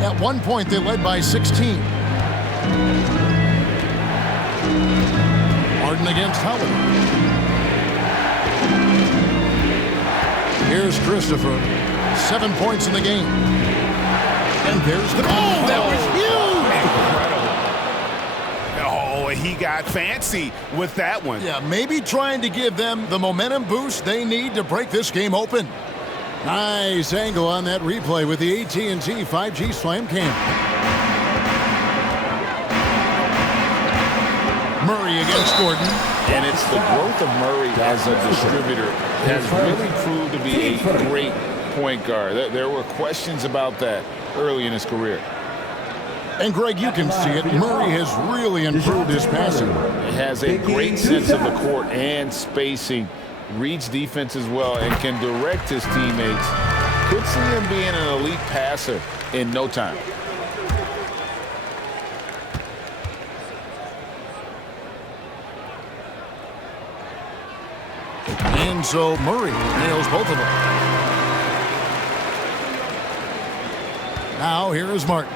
At one point, they led by 16. Harden against Howard. Here's Christopher. 7 points in the game. And there's the... Oh, that was huge! Incredible. Oh, he got fancy with that one. Yeah, maybe trying to give them the momentum boost they need to break this game open. Nice angle on that replay with the AT&T 5G Slam Cam. Murray against Gordon. And it's the growth of Murray as a distributor has really proved to be a great point guard. There were questions about that early in his career. And Greg, you can see it. Murray has really improved his passing. He has a great sense of the court and spacing. Reads defense as well and can direct his teammates. Could see him being an elite passer in no time. And so Murray nails both of them. Now here is Martin.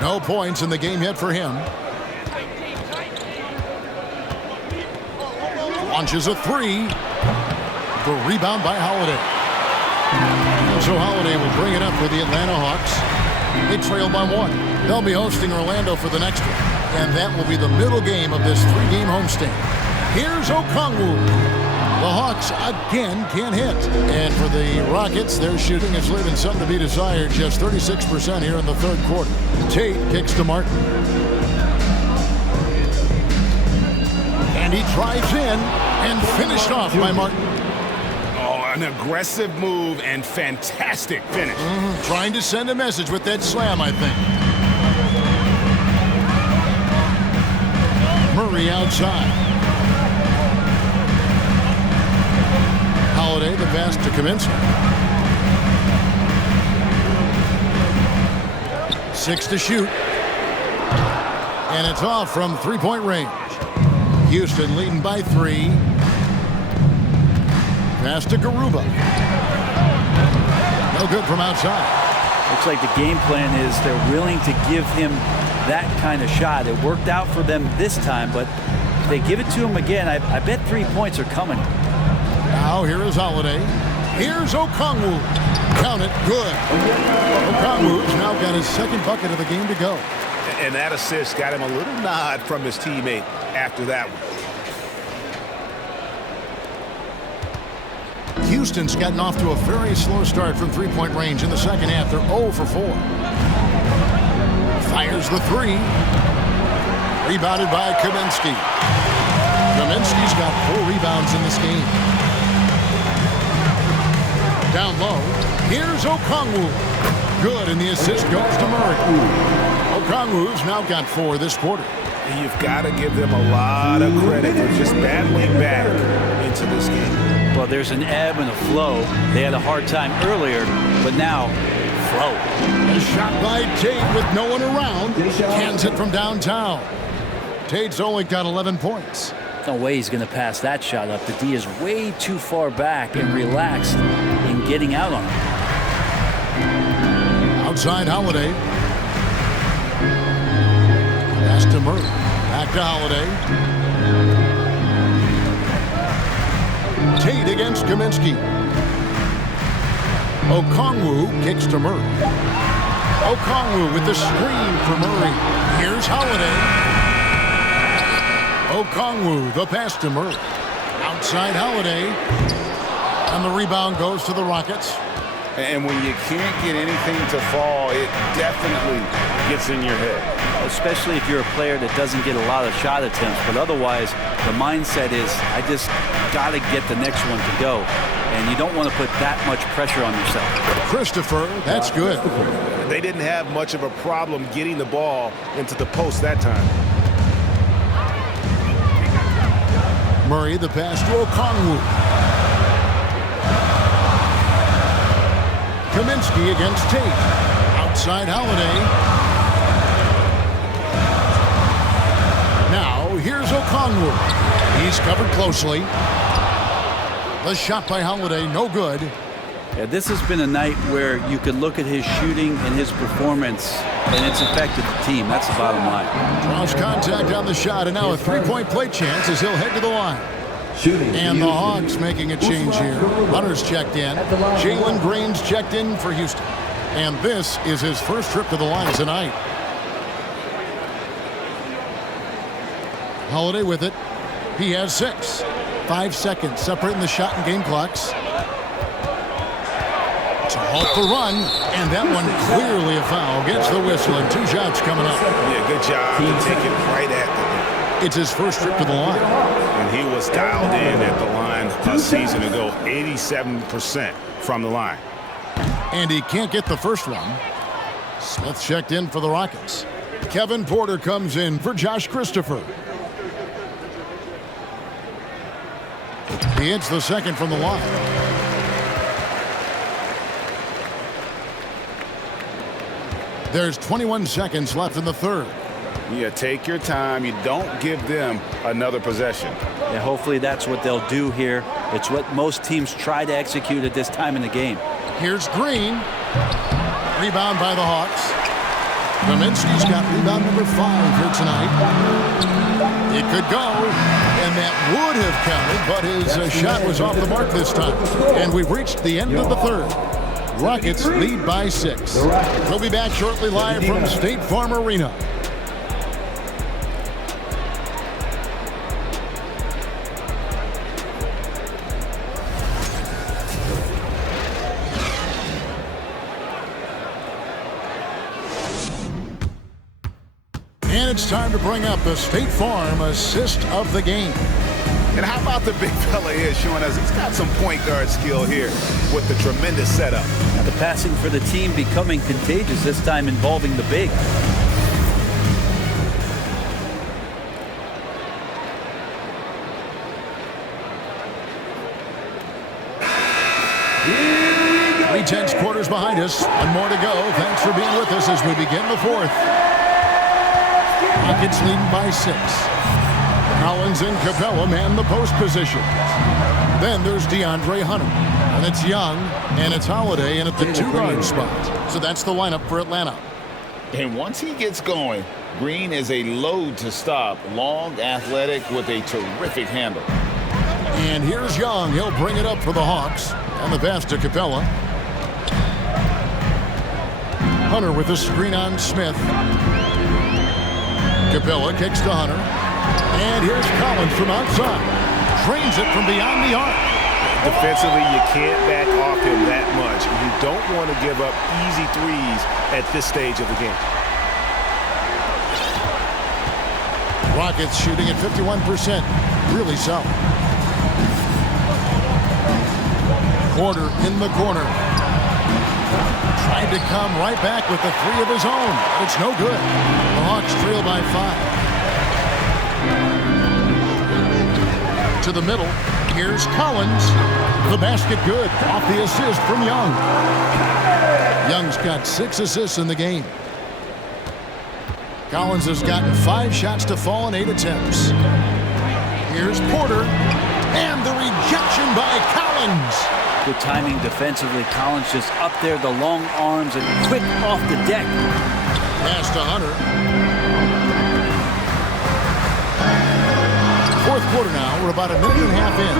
No points in the game yet for him. Launches a 3. The rebound by Holiday. And so Holiday will bring it up for the Atlanta Hawks. They trail by 1. They'll be hosting Orlando for the next one. and that will be the middle game of this 3-game homestand. Here's Okongwu. The Hawks again can't hit. And for the Rockets, their shooting is leaving something to be desired. Just 36% here in the third quarter. Tate kicks to Martin. And he drives in and finished off by Martin. Oh, an aggressive move and fantastic finish. Trying to send a message with that slam, I think. Murray outside. Holiday, the pass to Kaminsky. 6 to shoot. And it's off from three-point range. Houston leading by 3. Pass to Garuba. No good from outside. Looks like the game plan is they're willing to give him that kind of shot. It worked out for them this time, but if they give it to him again, I bet 3 points are coming. Now here is Holiday. Here's Okongwu. Count it. Good. Okongwu's now got his second bucket of the game to go. And that assist got him a little nod from his teammate after that one. Houston's gotten off to a very slow start from three-point range in the second half. They're 0 for 4. Fires the 3. Rebounded by Kaminsky. Kaminsky's got 4 rebounds in this game. Down low. Here's Okongwu. Good, and the assist goes to Murray. Okongwu's now got 4 this quarter. You've got to give them a lot of credit for just battling back into this game. Well, there's an ebb and a flow. They had a hard time earlier, but now, flow. A shot by Tate with no one around. Cans it from downtown. Tate's only got 11 points. No way he's going to pass that shot up. The D is way too far back and relaxed in getting out on him. Outside Holiday. Pass to Murray. Back to Holiday. Tate against Kaminsky. Okongwu kicks to Murray. Okongwu with the screen for Murray. Here's Holiday. Okongwu, the pass to Murray. Outside Holiday. And the rebound goes to the Rockets. And when you can't get anything to fall, it definitely gets in your head. Especially if you're a player that doesn't get a lot of shot attempts. But otherwise, the mindset is, I just got to get the next one to go. And you don't want to put that much pressure on yourself. Christopher, that's good. They didn't have much of a problem getting the ball into the post that time. Murray, the pass to Okongwu. Kaminsky against Tate. Outside Holiday. Now, here's Okongwu. He's covered closely. The shot by Holiday, no good. Yeah, this has been a night where you could look at his shooting and his performance, and it's affected the team. That's the bottom line. Draws contact on the shot, and now a three-point play chance as he'll head to the line. And the Hawks making a change here. Hunter's checked in. Jalen Green's checked in for Houston. And this is his first trip to the line tonight. Holiday with it. He has 6. 5 seconds separating the shot and game clocks. To halt the run, and that one clearly a foul. Gets the whistle, and 2 shots coming up. Yeah, good job to take it right at the net. It's his first trip to the line. And he was dialed in at the line a season ago, 87% from the line. And he can't get the first one. Smith checked in for the Rockets. Kevin Porter comes in for Josh Christopher. He hits the second from the line. There's 21 seconds left in the third. Yeah, take your time. You don't give them another possession. Yeah, hopefully that's what they'll do here. It's what most teams try to execute at this time in the game. Here's Green. Rebound by the Hawks. Kaminsky's got rebound number 5 here tonight. It could go, and that would have counted, but his shot was off the mark this time. And we've reached the end of the third. Rockets lead by 6. We'll be back shortly live from State Farm Arena. And it's time to bring up the State Farm assist of the game. And how about the big fella here showing us he's got some point guard skill here with the tremendous setup. Now the passing for the team becoming contagious, this time involving the big. Tense quarters behind us. One more to go. Thanks for being with us as we begin the fourth. Rockets leading by 6. Collins and Capella man the post position. Then there's DeAndre Hunter. And it's Young, and it's Holiday in at the 2-guard spot. So that's the lineup for Atlanta. And once he gets going, Green is a load to stop. Long, athletic, with a terrific handle. And here's Young. He'll bring it up for the Hawks. And the pass to Capella. Hunter with a screen on Smith. Capella kicks to Hunter. And here's Collins from outside. Trains it from beyond the arc. Defensively, you can't back off him that much. You don't want to give up easy threes at this stage of the game. Rockets shooting at 51%. Really solid. Porter in the corner. Tried to come right back with the 3 of his own. It's no good. The Hawks trail by 5. To the middle. Here's Collins. The basket good. Off the assist from Young. Young's got 6 assists in the game. Collins has gotten 5 shots to fall in 8 attempts. Here's Porter. And the rejection by Collins. Good timing defensively. Collins just up there, the long arms, and quick off the deck. Pass to Hunter. Fourth quarter now. We're about a minute and a half in.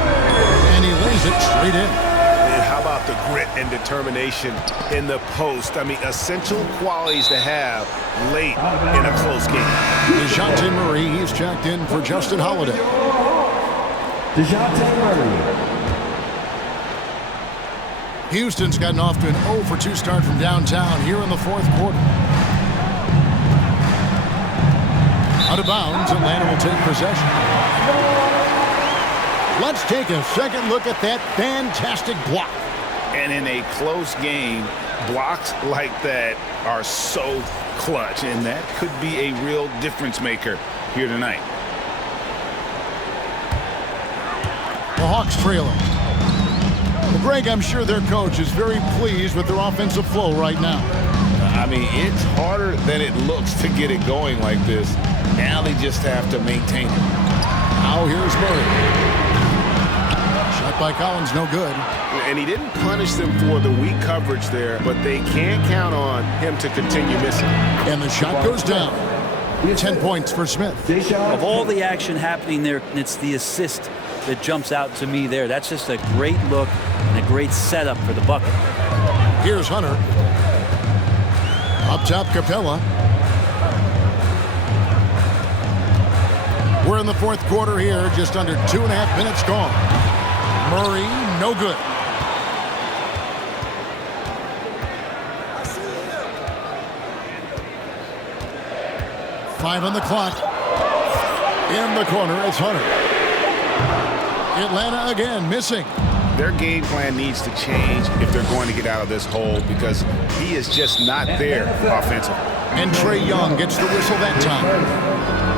And he lays it straight in. And how about the grit and determination in the post? I mean, essential qualities to have late in a close game. DeJounte Murray, he's checked in for Justin Holiday. DeJounte Murray. Houston's gotten off to an 0-for-2 start from downtown here in the fourth quarter. Out of bounds, Atlanta will take possession. Let's take a second look at that fantastic block. And in a close game, blocks like that are so clutch, and that could be a real difference maker here tonight. The Hawks trailing. Well, Greg, I'm sure their coach is very pleased with their offensive flow right now. I mean, it's harder than it looks to get it going like this. Now they just have to maintain it. Now here's Murray. Shot by Collins, no good. And he didn't punish them for the weak coverage there, but they can't count on him to continue missing. And the shot goes down. 10 points for Smith. Of all the action happening there, it's the assist that jumps out to me there. That's just a great look and a great setup for the bucket. Here's Hunter. Up top, Capella. We're in the fourth quarter here, just under 2.5 minutes gone. Murray, no good. Five on the clock. In the corner, it's Hunter. Atlanta again missing. Their game plan needs to change if they're going to get out of this hole, because he is just not there offensively. And Trae Young gets the whistle that time.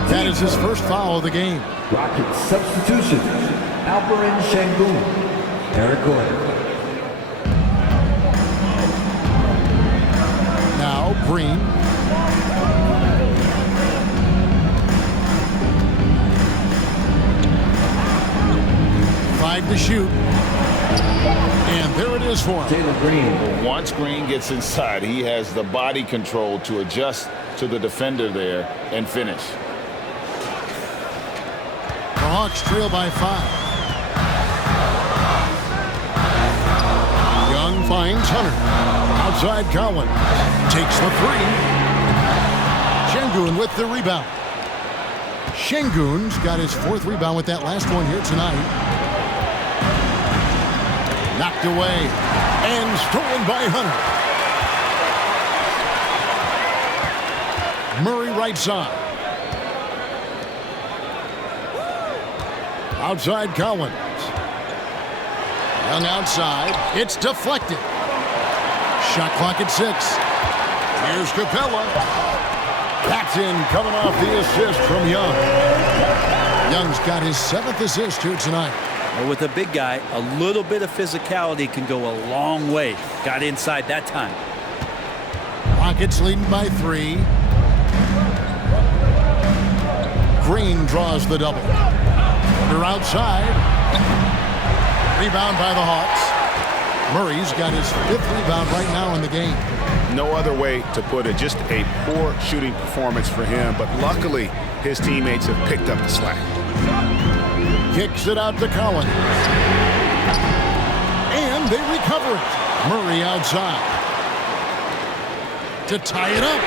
That is his first foul of the game. Rockets substitution. Alperen Sengun. Eric Gordon. Now Green. To shoot. And there it is for him. Taylor Green. Once Green gets inside, he has the body control to adjust to the defender there and finish. The Hawks trail by 5. Young finds Hunter. Outside Collins. Takes the 3. Sengun with the rebound. Sengun's got his 4th rebound with that last one here tonight. Knocked away and stolen by Hunter. Murray right side. Outside Collins. Young outside. It's deflected. Shot clock at 6. Here's Capella. That's in, coming off the assist from Young. Young's got his 7th assist here tonight. Well, with a big guy, a little bit of physicality can go a long way. Got inside that time. Rockets leading by 3. Green draws the double. They're outside. Rebound by the Hawks. Murray's got his 5th rebound right now in the game. No other way to put it. Just a poor shooting performance for him, but luckily his teammates have picked up the slack. Kicks it out to Collins. And they recover it. Murray outside. To tie it up.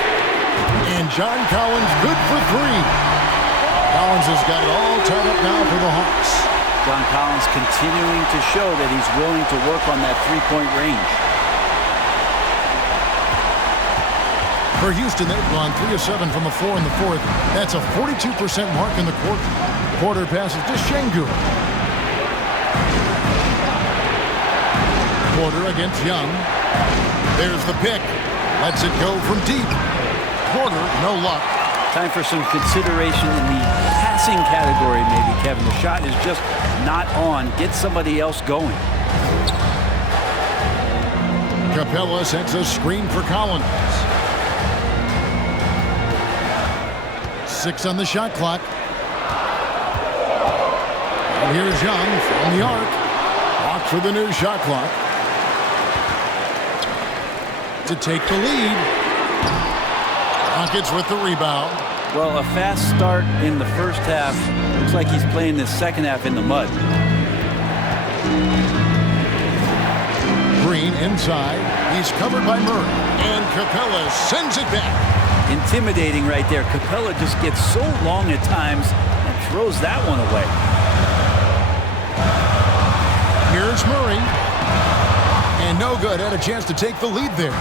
And John Collins good for 3. Collins has got it all tied up now for the Hawks. John Collins continuing to show that he's willing to work on that three-point range. For Houston, they've gone 3 of 7 from the floor in the 4th. That's a 42% mark in the quarter. Porter passes to Şengün. Porter against Young. There's the pick. Lets it go from deep. Porter, no luck. Time for some consideration in the passing category, maybe, Kevin. The shot is just not on. Get somebody else going. Capella sets a screen for Collins. 6 on the shot clock. And here's Young from the arc. Walks for the new shot clock. To take the lead. Rockets with the rebound. Well, a fast start in the first half. Looks like he's playing this second half in the mud. Green inside. He's covered by Murray. And Capella sends it back. Intimidating right there. Capella just gets so long at times and throws that one away. Here's Murray. And no good. Had a chance to take the lead there.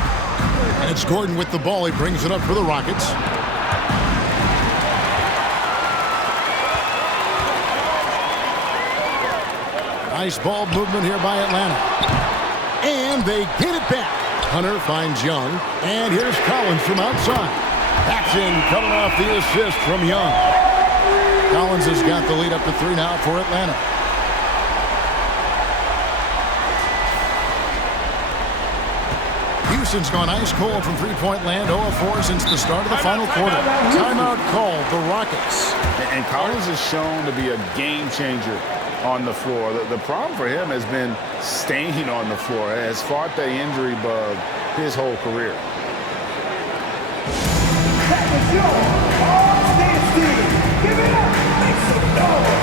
And it's Gordon with the ball. He brings it up for the Rockets. Nice ball movement here by Atlanta. And they get it back. Hunter finds Young. And here's Collins from outside. That's in, coming off the assist from Young. Collins has got the lead up to 3 now for Atlanta. Houston's gone ice cold from three-point land, 0 of 4 since the start of the final quarter. Timeout called, the Rockets. And Collins is shown to be a game changer on the floor. The problem for him has been staying on the floor. Has fought the injury bug his whole career. That was your all-state team. Give it up. Make some noise.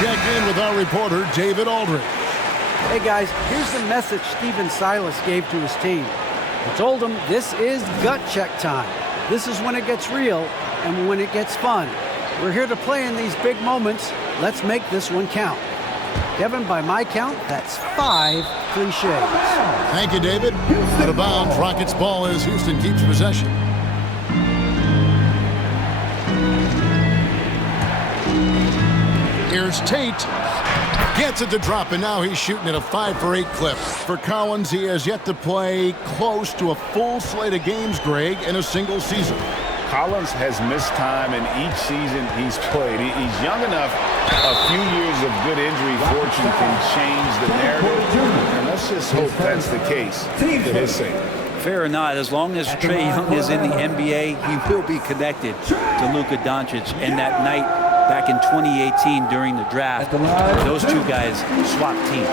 Check in with our reporter, David Aldridge. Hey guys, here's the message Stephen Silas gave to his team. He told them this is gut check time. This is when it gets real and when it gets fun. We're here to play in these big moments. Let's make this one count. Kevin, by my count, that's 5 cliches. Thank you, David. Out of bounds, Rockets ball as Houston keeps possession. Here's Tate. Gets it to drop, and now he's shooting at a 5-for-8 clip. For Collins, he has yet to play close to a full slate of games, Greg, in a single season. Collins has missed time in each season he's played. He's young enough. A few years of good injury fortune can change the narrative, and let's just hope that's the case for his sake. Fair or not, as long as Trae Young is in the NBA, he will be connected to Luka Doncic. And that night back in 2018 during the draft, those two guys swapped teams.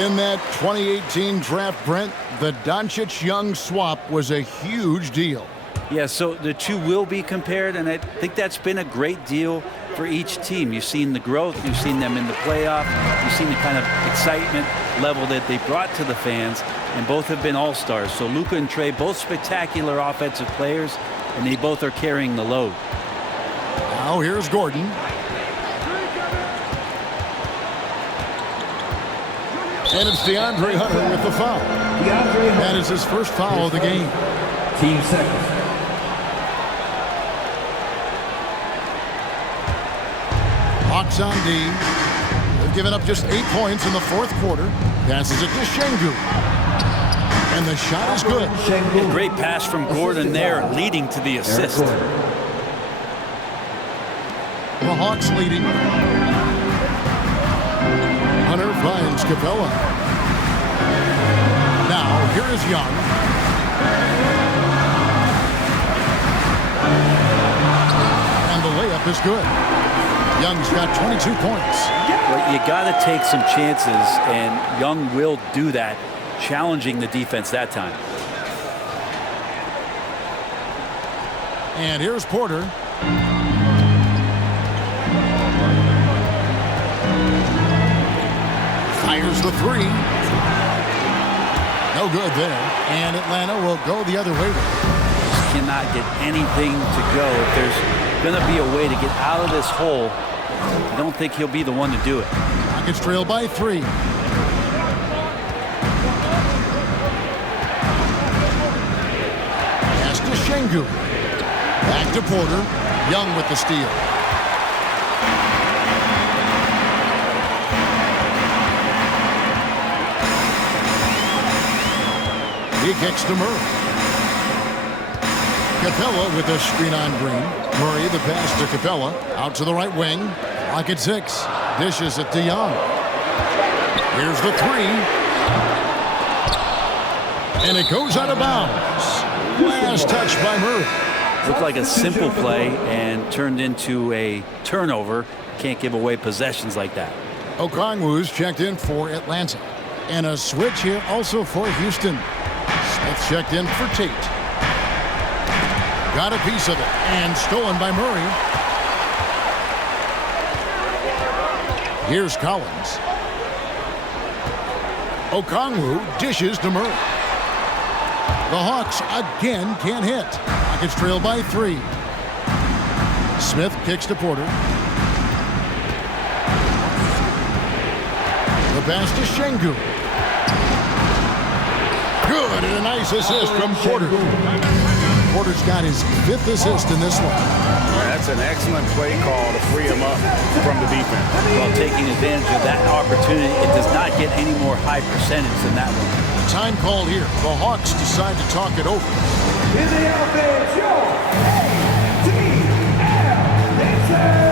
In that 2018 draft, Brent, the Doncic-Young swap was a huge deal. Yeah, so the two will be compared, and I think that's been a great deal for each team. You've seen the growth, you've seen them in the playoff, you've seen the kind of excitement level that they brought to the fans, and both have been all-stars. So Luka and Trae, both spectacular offensive players, and they both are carrying the load. Now here's Gordon. And it's DeAndre Hunter with the foul. That is his first foul of the game. Team second. Hawks on D. They've given up just 8 points in the fourth quarter. Passes it to Şengün. And the shot is good. A great pass from Gordon there, leading to the assist. The Hawks leading. Hunter finds Capella. Now, here is Young. And the layup is good. Young's got 22 points. Well, you got to take some chances, and Young will do that, challenging the defense that time. And here's Porter. Fires the three. No good there. And Atlanta will go the other way with it. Just cannot get anything to go. If there's going to be a way to get out of this hole, I don't think he'll be the one to do it. Rockets trail by 3. Pass to Şengün. Back to Porter. Young with the steal. He kicks to Murray. Capella with a screen on Green. Murray the pass to Capella. Out to the right wing. Rocket 6. Dishes it to Young. Here's the 3. And it goes out of bounds. Last touch by Murray. Looked like a simple play and turned into a turnover. Can't give away possessions like that. Okongwu's checked in for Atlanta. And a switch here also for Houston. Smith checked in for Tate. Got a piece of it and stolen by Murray. Here's Collins. Okongwu dishes to Murray. The Hawks again can't hit. Rockets trail by 3. Smith kicks to Porter. The pass to Şengün. Good, and a nice assist from Porter. Porter's got his 5th assist in this one. That's an excellent play call to free him up from the defense. Well, taking advantage of that opportunity, it does not get any more high percentage than that one. Time called here. The Hawks decide to talk it over. In the offense, your ATL Pacers.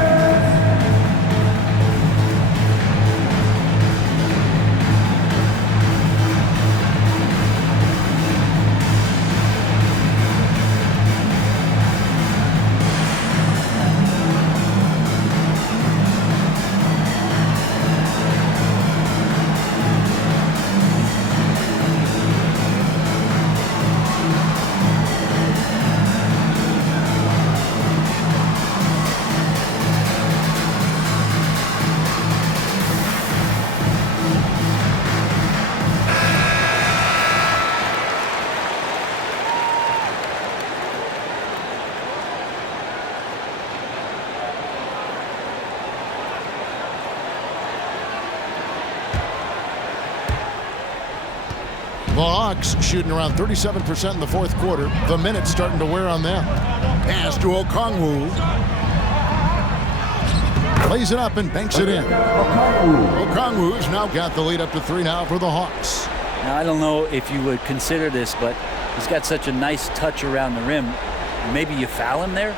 The Hawks shooting around 37% in the fourth quarter. The minutes starting to wear on them. Pass to Okongwu. Plays it up and banks it in. Okongwu's now got the lead up to 3 now for the Hawks. Now, I don't know if you would consider this, but he's got such a nice touch around the rim. Maybe you foul him there?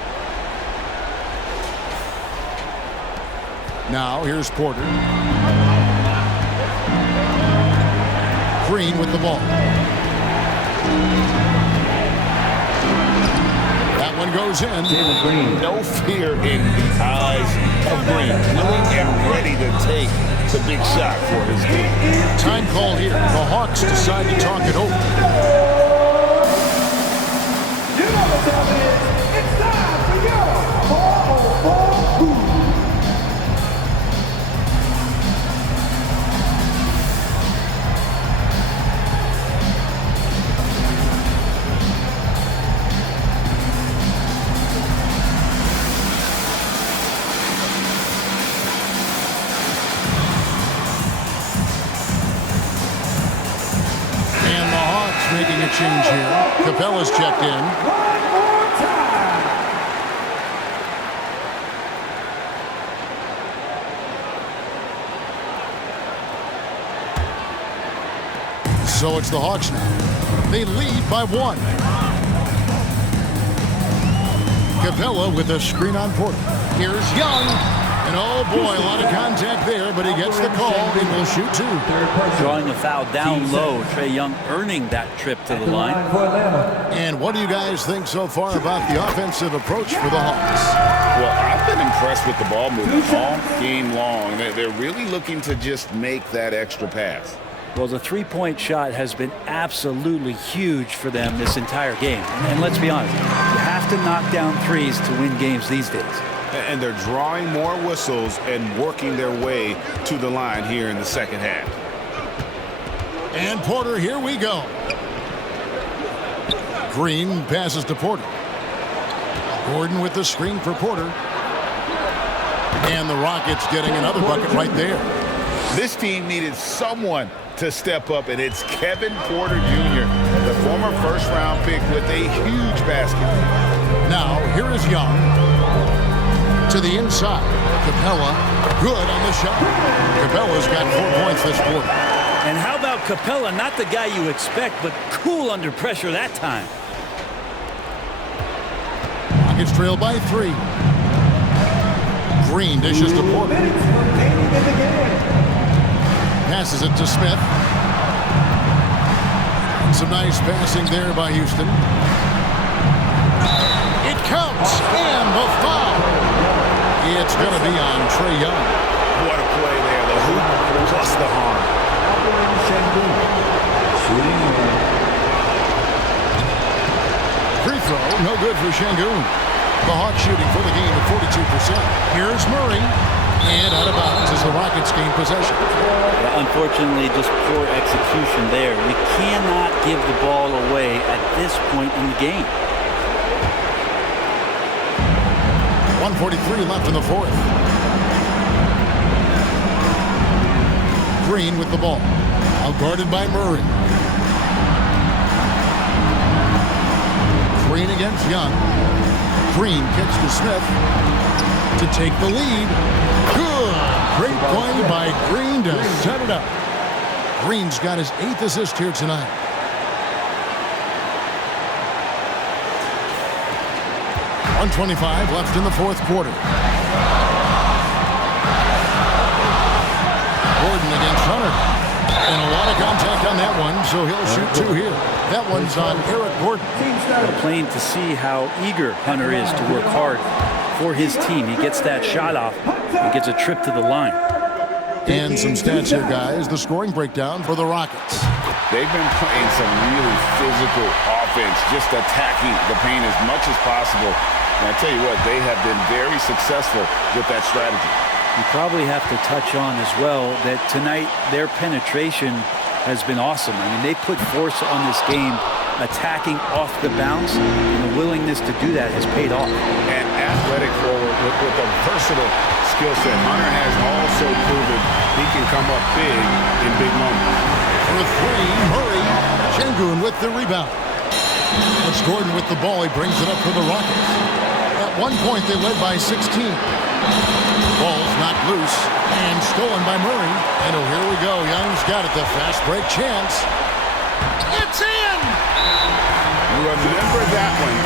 Now here's Porter. Green with the ball. That one goes in. No fear in the eyes of Green. Willing and ready to take the big shot for his team. Time called here. The Hawks decide to talk it over. You know what time it is. It's time for your 404 Booth. change here. Capella's checked in. One more time. So it's the Hawks now. They lead by 1. Capella with a screen on Porter. Here's Young. And oh boy, a lot of contact there, but he gets the call and will shoot 2. Drawing the foul down low. Trae Young earning that trip to the line. And what do you guys think so far about the offensive approach for the Hawks? Well, I've been impressed with the ball movement all game long. They're really looking to just make that extra pass. Well, the three-point shot has been absolutely huge for them this entire game. And let's be honest, you have to knock down threes to win games these days. And they're drawing more whistles and working their way to the line here in the second half. And Porter, here we go. Green passes to Porter. Gordon with the screen for Porter. And the Rockets getting another bucket right there. This team needed someone to step up, and it's Kevin Porter Jr., the former first-round pick with a huge basket. Now, here is Young. To the inside. Capella, good on the shot. Capella's got 4 points this quarter. And how about Capella? Not the guy you expect, but cool under pressure that time. Rockets trail by 3. Green dishes to Porter. Passes it to Smith. Some nice passing there by Houston. It counts, and the foul. It's going to be on Trae Young. What a play there. The hoop plus the harm. Free throw, no good for Şengün. The Hawks shooting for the game at 42%. Here's Murray. And out of bounds as the Rockets gain possession. Yeah, unfortunately, just poor execution there. You cannot give the ball away at this point in the game. 1:43 left in the fourth. Green with the ball. Out guarded by Murray. Green against Young. Green kicks to Smith to take the lead. Good. Great play by Green to set it up. Green's got his 8th assist here tonight. .125 left in the fourth quarter. Gordon against Hunter. And a lot of contact on that one, so he'll shoot 2 here. That one's on Eric Gordon. Plain to see how eager Hunter is to work hard for his team. He gets that shot off. He gets a trip to the line. And some stats here, guys. The scoring breakdown for the Rockets. They've been playing some really physical offense, just attacking the paint as much as possible. And I tell you what, they have been very successful with that strategy. You probably have to touch on as well that tonight their penetration has been awesome. I mean, they put force on this game, attacking off the bounce, and the willingness to do that has paid off. And athletic forward with a versatile skill set. Hunter has also proven he can come up big in big moments. For 3, Murray. Şengün with the rebound. It's Gordon with the ball. He brings it up for the Rockets. At one point, they led by 16. Ball's knocked loose and stolen by Murray. And oh, here we go. Young's got it. The fast break chance. It's in! Remember that one,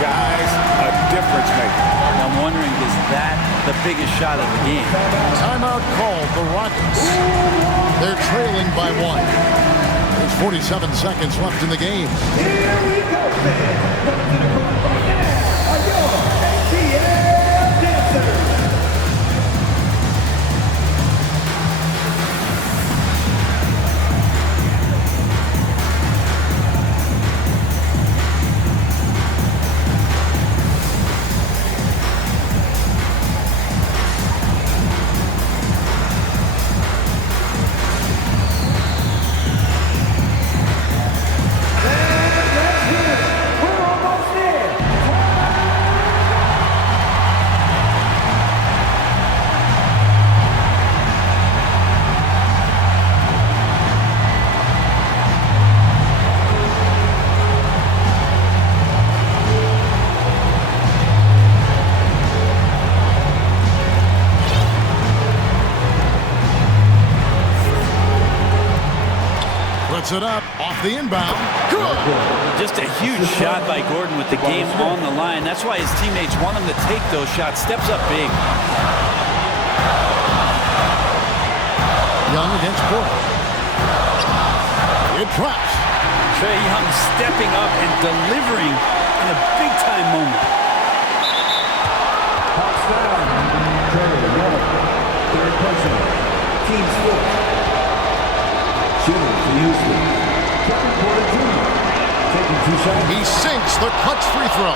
guys, a difference maker. I'm wondering, is that the biggest shot of the game? Timeout called, the Rockets. They're trailing by 1. There's 47 seconds left in the game. Here we go, fans. Welcome to the court right now are your XBSS dancers. We're almost there. puts it up off the inbound. Good. Just a huge shot by Gordon with the game on the line. That's why his teammates want him to take those shots. Steps up big. Young against Porter. It drops. Trae Young stepping up and delivering in a big-time moment. Hawks down. Trae Young. Third person. Team switch. Shooting for Houston. Kevin Porter Jr. Taking 2 shots. He sinks the clutch free throw.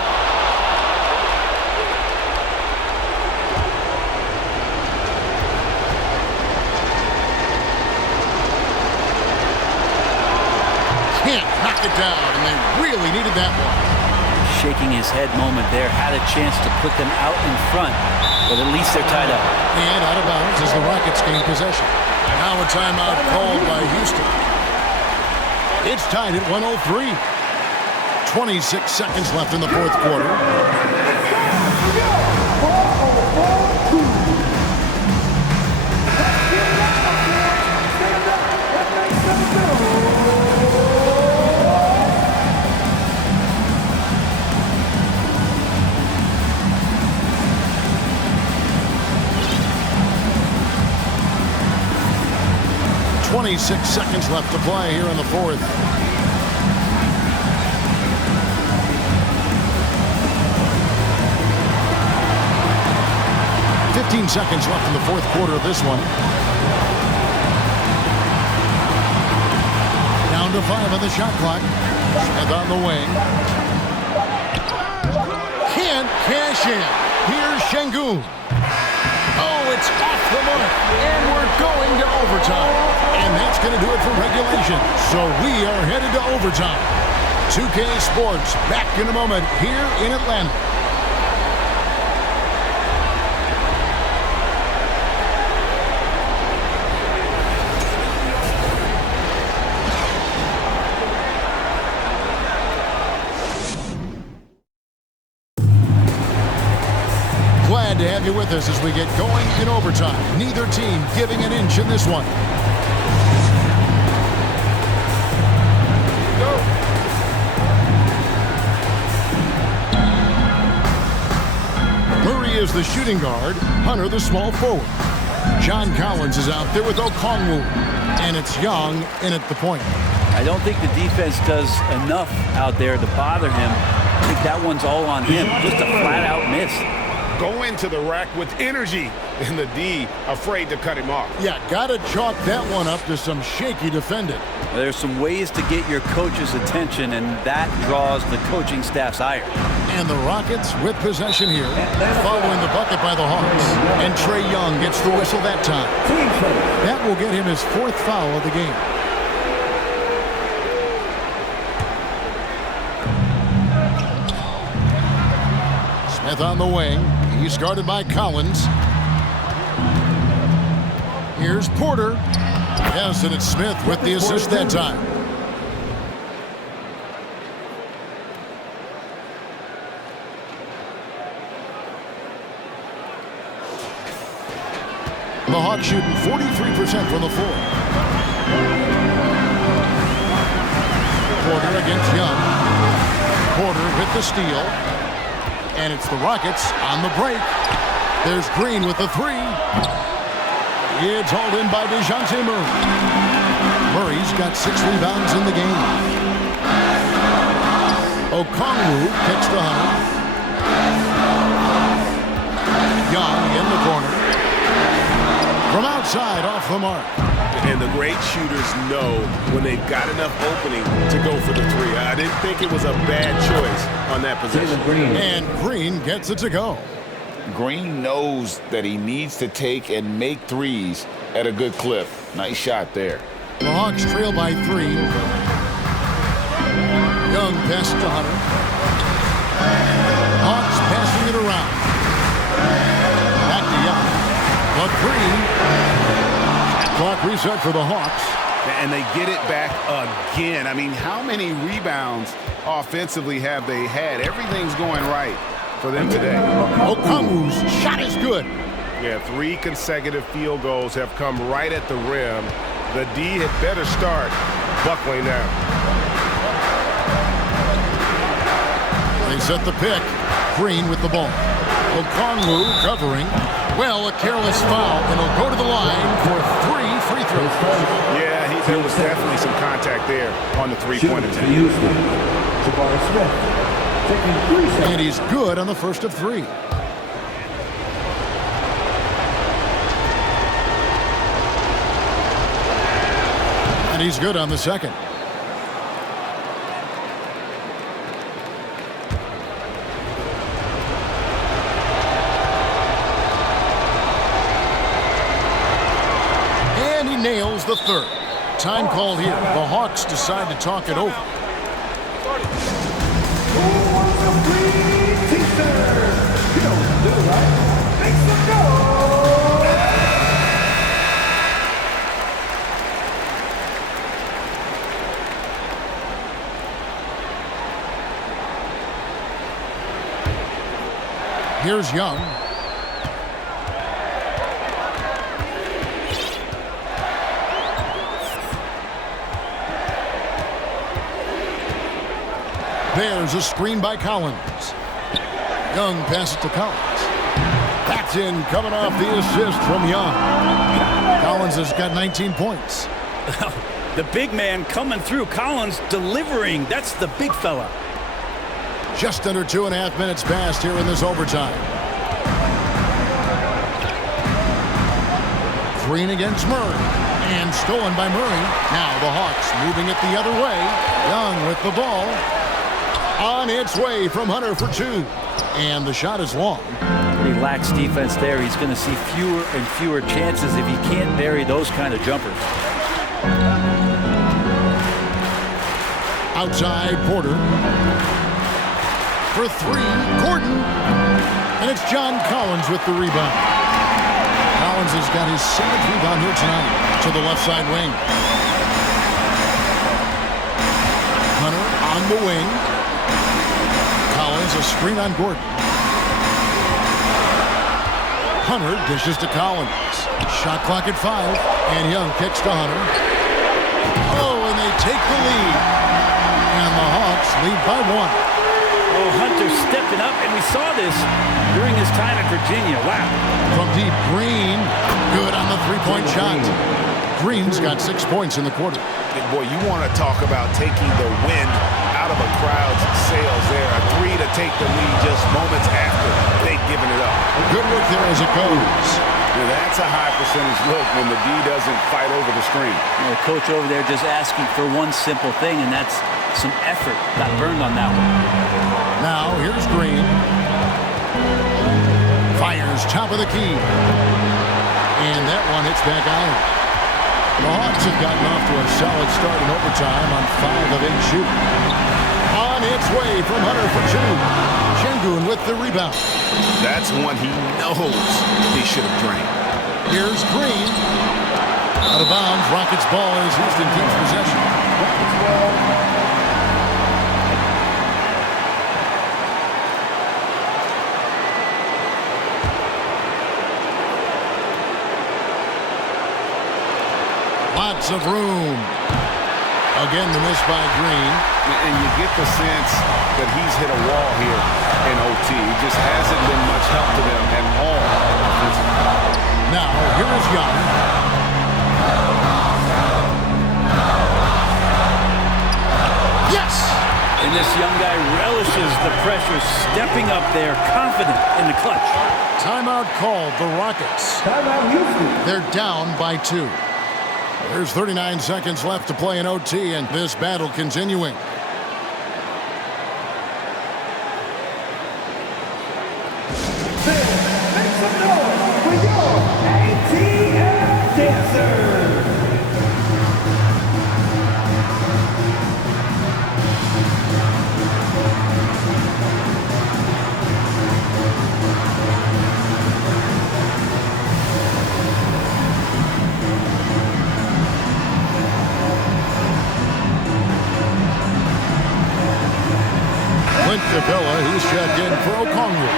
Can't knock it down, and they really needed that one. Shaking his head moment there. Had a chance to put them out in front, but at least they're tied up. And out of bounds as the Rockets gain possession. Now a timeout called by Houston. It's tied at 103. 26 seconds left in the fourth quarter. 26 seconds left to play here in the fourth. $15 seconds left in the fourth quarter of this one. Down to 5 on the shot clock. And on the wing. Can't cash in. Here's Şengün. Oh, it's off the mark. And we're going to overtime. And that's going to do it for regulation. So we are headed to overtime. 2K Sports back in a moment here in Atlanta. Glad to have you with us as we get going in overtime. Neither team giving an inch in this one. Murray is the shooting guard, Hunter the small forward. John Collins is out there with Okongwu, and it's Young in at the point. I don't think the defense does enough out there to bother him. I think that one's all on him. Just a flat-out miss. Go into the rack with energy, and the D afraid to cut him off. Yeah, gotta chalk that one up to some shaky defending. There's some ways to get your coach's attention, and that draws the coaching staff's ire. And the Rockets with possession here, following the bucket by the Hawks. And Trae Young gets the whistle that time. That will get him his 4th foul of the game. Smith on the wing. He's guarded by Collins. Here's Porter. Yes, and it's Smith with the assist that time. The Hawks shooting 43% from the floor. Porter against Young. Porter with the steal. And it's the Rockets on the break. There's Green with the 3. It's hauled in by DeJounte Murray. Murray's got 6 rebounds in the game. Okongwu kicks to Hunter. Young in the corner. From outside, off the mark. And the great shooters know when they've got enough opening to go for the 3. I didn't think it was a bad choice on that possession. And Green gets it to go. Green knows that he needs to take and make threes at a good clip. Nice shot there. The Hawks trail by 3. Young pass to Hunter. Hawks passing it around. Back to Young. The 3. Clock reset for the Hawks. And they get it back again. I mean, how many rebounds offensively have they had? Everything's going right for them today. Okongwu's shot is good. Yeah, 3 consecutive field goals have come right at the rim. The D had better start buckling now. They set the pick. Green with the ball. Okongwu covering. Well, a careless foul, and he'll go to the line for 3 free throws. Yeah, there was definitely some contact there on the three-point attempt. And he's good on the first of 3. And he's good on the second. And he nails the third. Time called here. The Hawks decide to talk it over. Here's Young. There's a screen by Collins. Young passes to Collins. That's in, coming off the assist from Young. Collins has got 19 points. The big man coming through. Collins delivering. That's the big fella. Just under 2.5 minutes passed here in this overtime. Green against Murray. And stolen by Murray. Now the Hawks moving it the other way. Young with the ball. On its way from Hunter for 2. And the shot is long. Pretty lax defense there. He's going to see fewer and fewer chances if he can't bury those kind of jumpers. Outside Porter. For 3, Gordon. And it's John Collins with the rebound. Collins has got his 7th rebound here tonight to the left side wing. Hunter on the wing. Collins, a screen on Gordon. Hunter dishes to Collins. Shot clock at 5. And Young kicks to Hunter. Oh, and they take the lead. And the Hawks lead by 1. Oh, Hunter stepping up, and we saw this during his time at Virginia. Wow. From deep, Green. Good on the three-point shot. Green's got 6 points in the quarter. Boy, you want to talk about taking the wind out of a crowd's sails there. A 3 to take the lead just moments after they've given it up. Good look there as it goes. Yeah, that's a high percentage look when the D doesn't fight over the screen. You know, coach over there just asking for one simple thing, and that's some effort. Got burned on that one. Now, here's Green. Fires top of the key. And that one hits back iron. The Hawks have gotten off to a solid start in overtime on 5 of 8 shooting. On its way from Hunter for 2. Şengün with the rebound. That's one he knows he should have drained. Here's Green. Out of bounds. Rockets ball as Houston keeps possession. Lots of room. Again, the miss by Green. And you get the sense that he's hit a wall here in OT. He just hasn't been much help to them at all. Now, here is Young. Yes! And this young guy relishes the pressure, stepping up there, confident in the clutch. Timeout called, the Rockets. Timeout Houston. They're down by 2. There's 39 seconds left to play in OT, and this battle continuing. Make some noise for your ATL dancers. Clint Capella, he's checked in for Okongwu.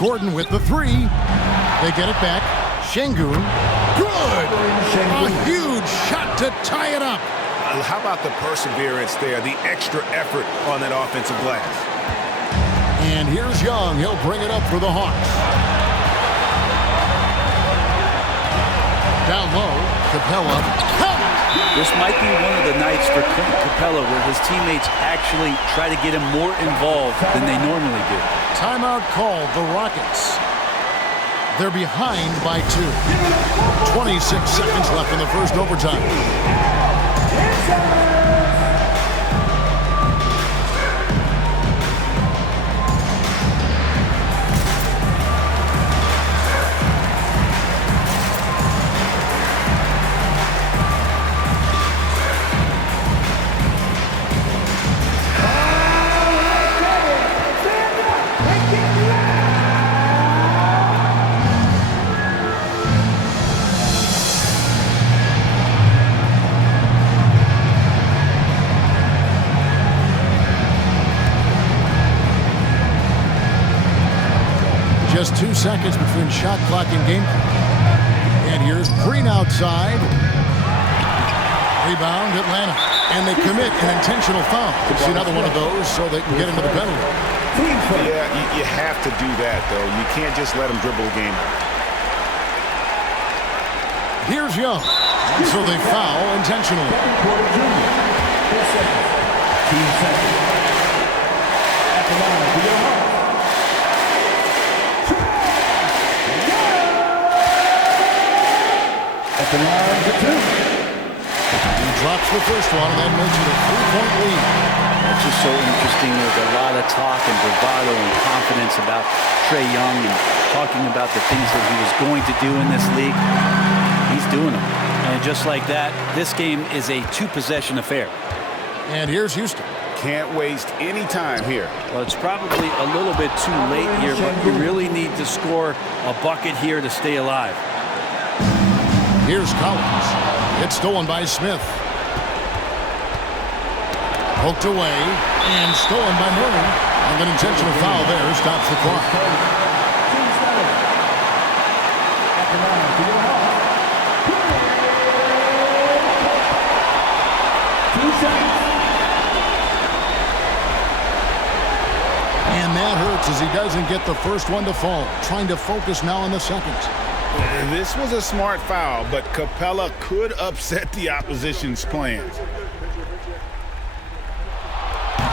Gordon with the three. They get it back. Şengün. Good! A huge shot to tie it up. How about the perseverance there, the extra effort on that offensive glass? And here's Young. He'll bring it up for the Hawks. Down low, Capella. This might be one of the nights for Clint Capella where his teammates actually try to get him more involved than they normally do. Timeout called, the Rockets. They're behind by 2. 26 seconds left in the first overtime. Just 2 seconds between shot clock and game clock. And here's Green outside. Rebound, Atlanta. And they commit an intentional foul. It's another one of those so they can get into the penalty. Yeah, you have to do that, though. You can't just let them dribble the game. Here's Young. So they foul intentionally. Team second. At the line for your Hawks. At the line for 2. He drops the first one, and that makes it a 3-point lead. That's just so interesting. There's a lot of talk and bravado and confidence about Trae Young and talking about the things that he was going to do in this league. He's doing them. And just like that, this game is a 2-possession affair. And here's Houston. Can't waste any time here. Well, it's probably a little bit too late here, but you really need to score a bucket here to stay alive. Here's Collins. It's stolen by Smith. Poked away and stolen by Murray. And an intentional foul there stops the clock. And that hurts as he doesn't get the first one to fall. Trying to focus now on the second. This was a smart foul, but Capella could upset the opposition's plans.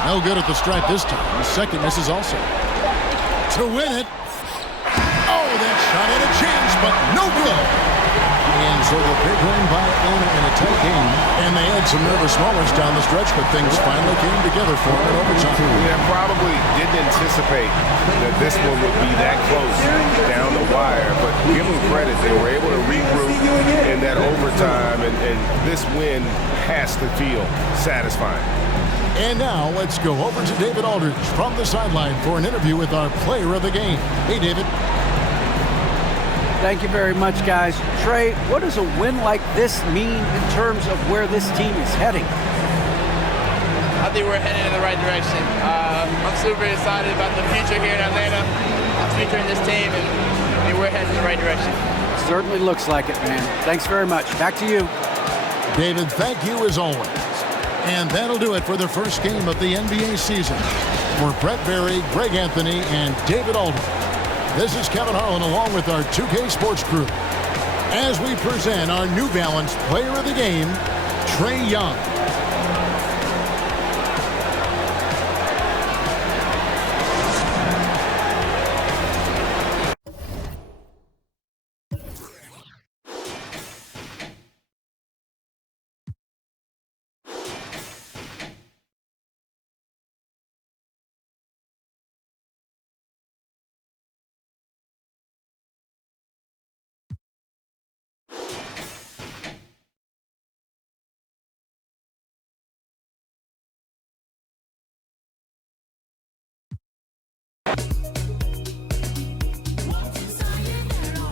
No good at the stripe this time. The second misses also. To win it. Oh, that shot had a chance, but no good. And so the big win by Atlanta in a tight game. And they had some nervous moments down the stretch, but things finally came together for them in overtime. Yeah, probably didn't anticipate that this one would be that close down the wire, but give them credit. They were able to regroup in that overtime, and this win has to feel satisfying. And now let's go over to David Aldridge from the sideline for an interview with our player of the game. Hey, David. Thank you very much, guys. Trae, what does a win like this mean in terms of where this team is heading? I think we're heading in the right direction. I'm super excited about the future here in Atlanta, the future in this team, and I think we're heading in the right direction. Certainly looks like it, man. Thanks very much. Back to you. David, thank you as always. And that'll do it for the first game of the NBA season. For Brett Berry, Greg Anthony, and David Aldridge, this is Kevin Harlan along with our 2K Sports crew as we present our New Balance Player of the Game, Trae Young.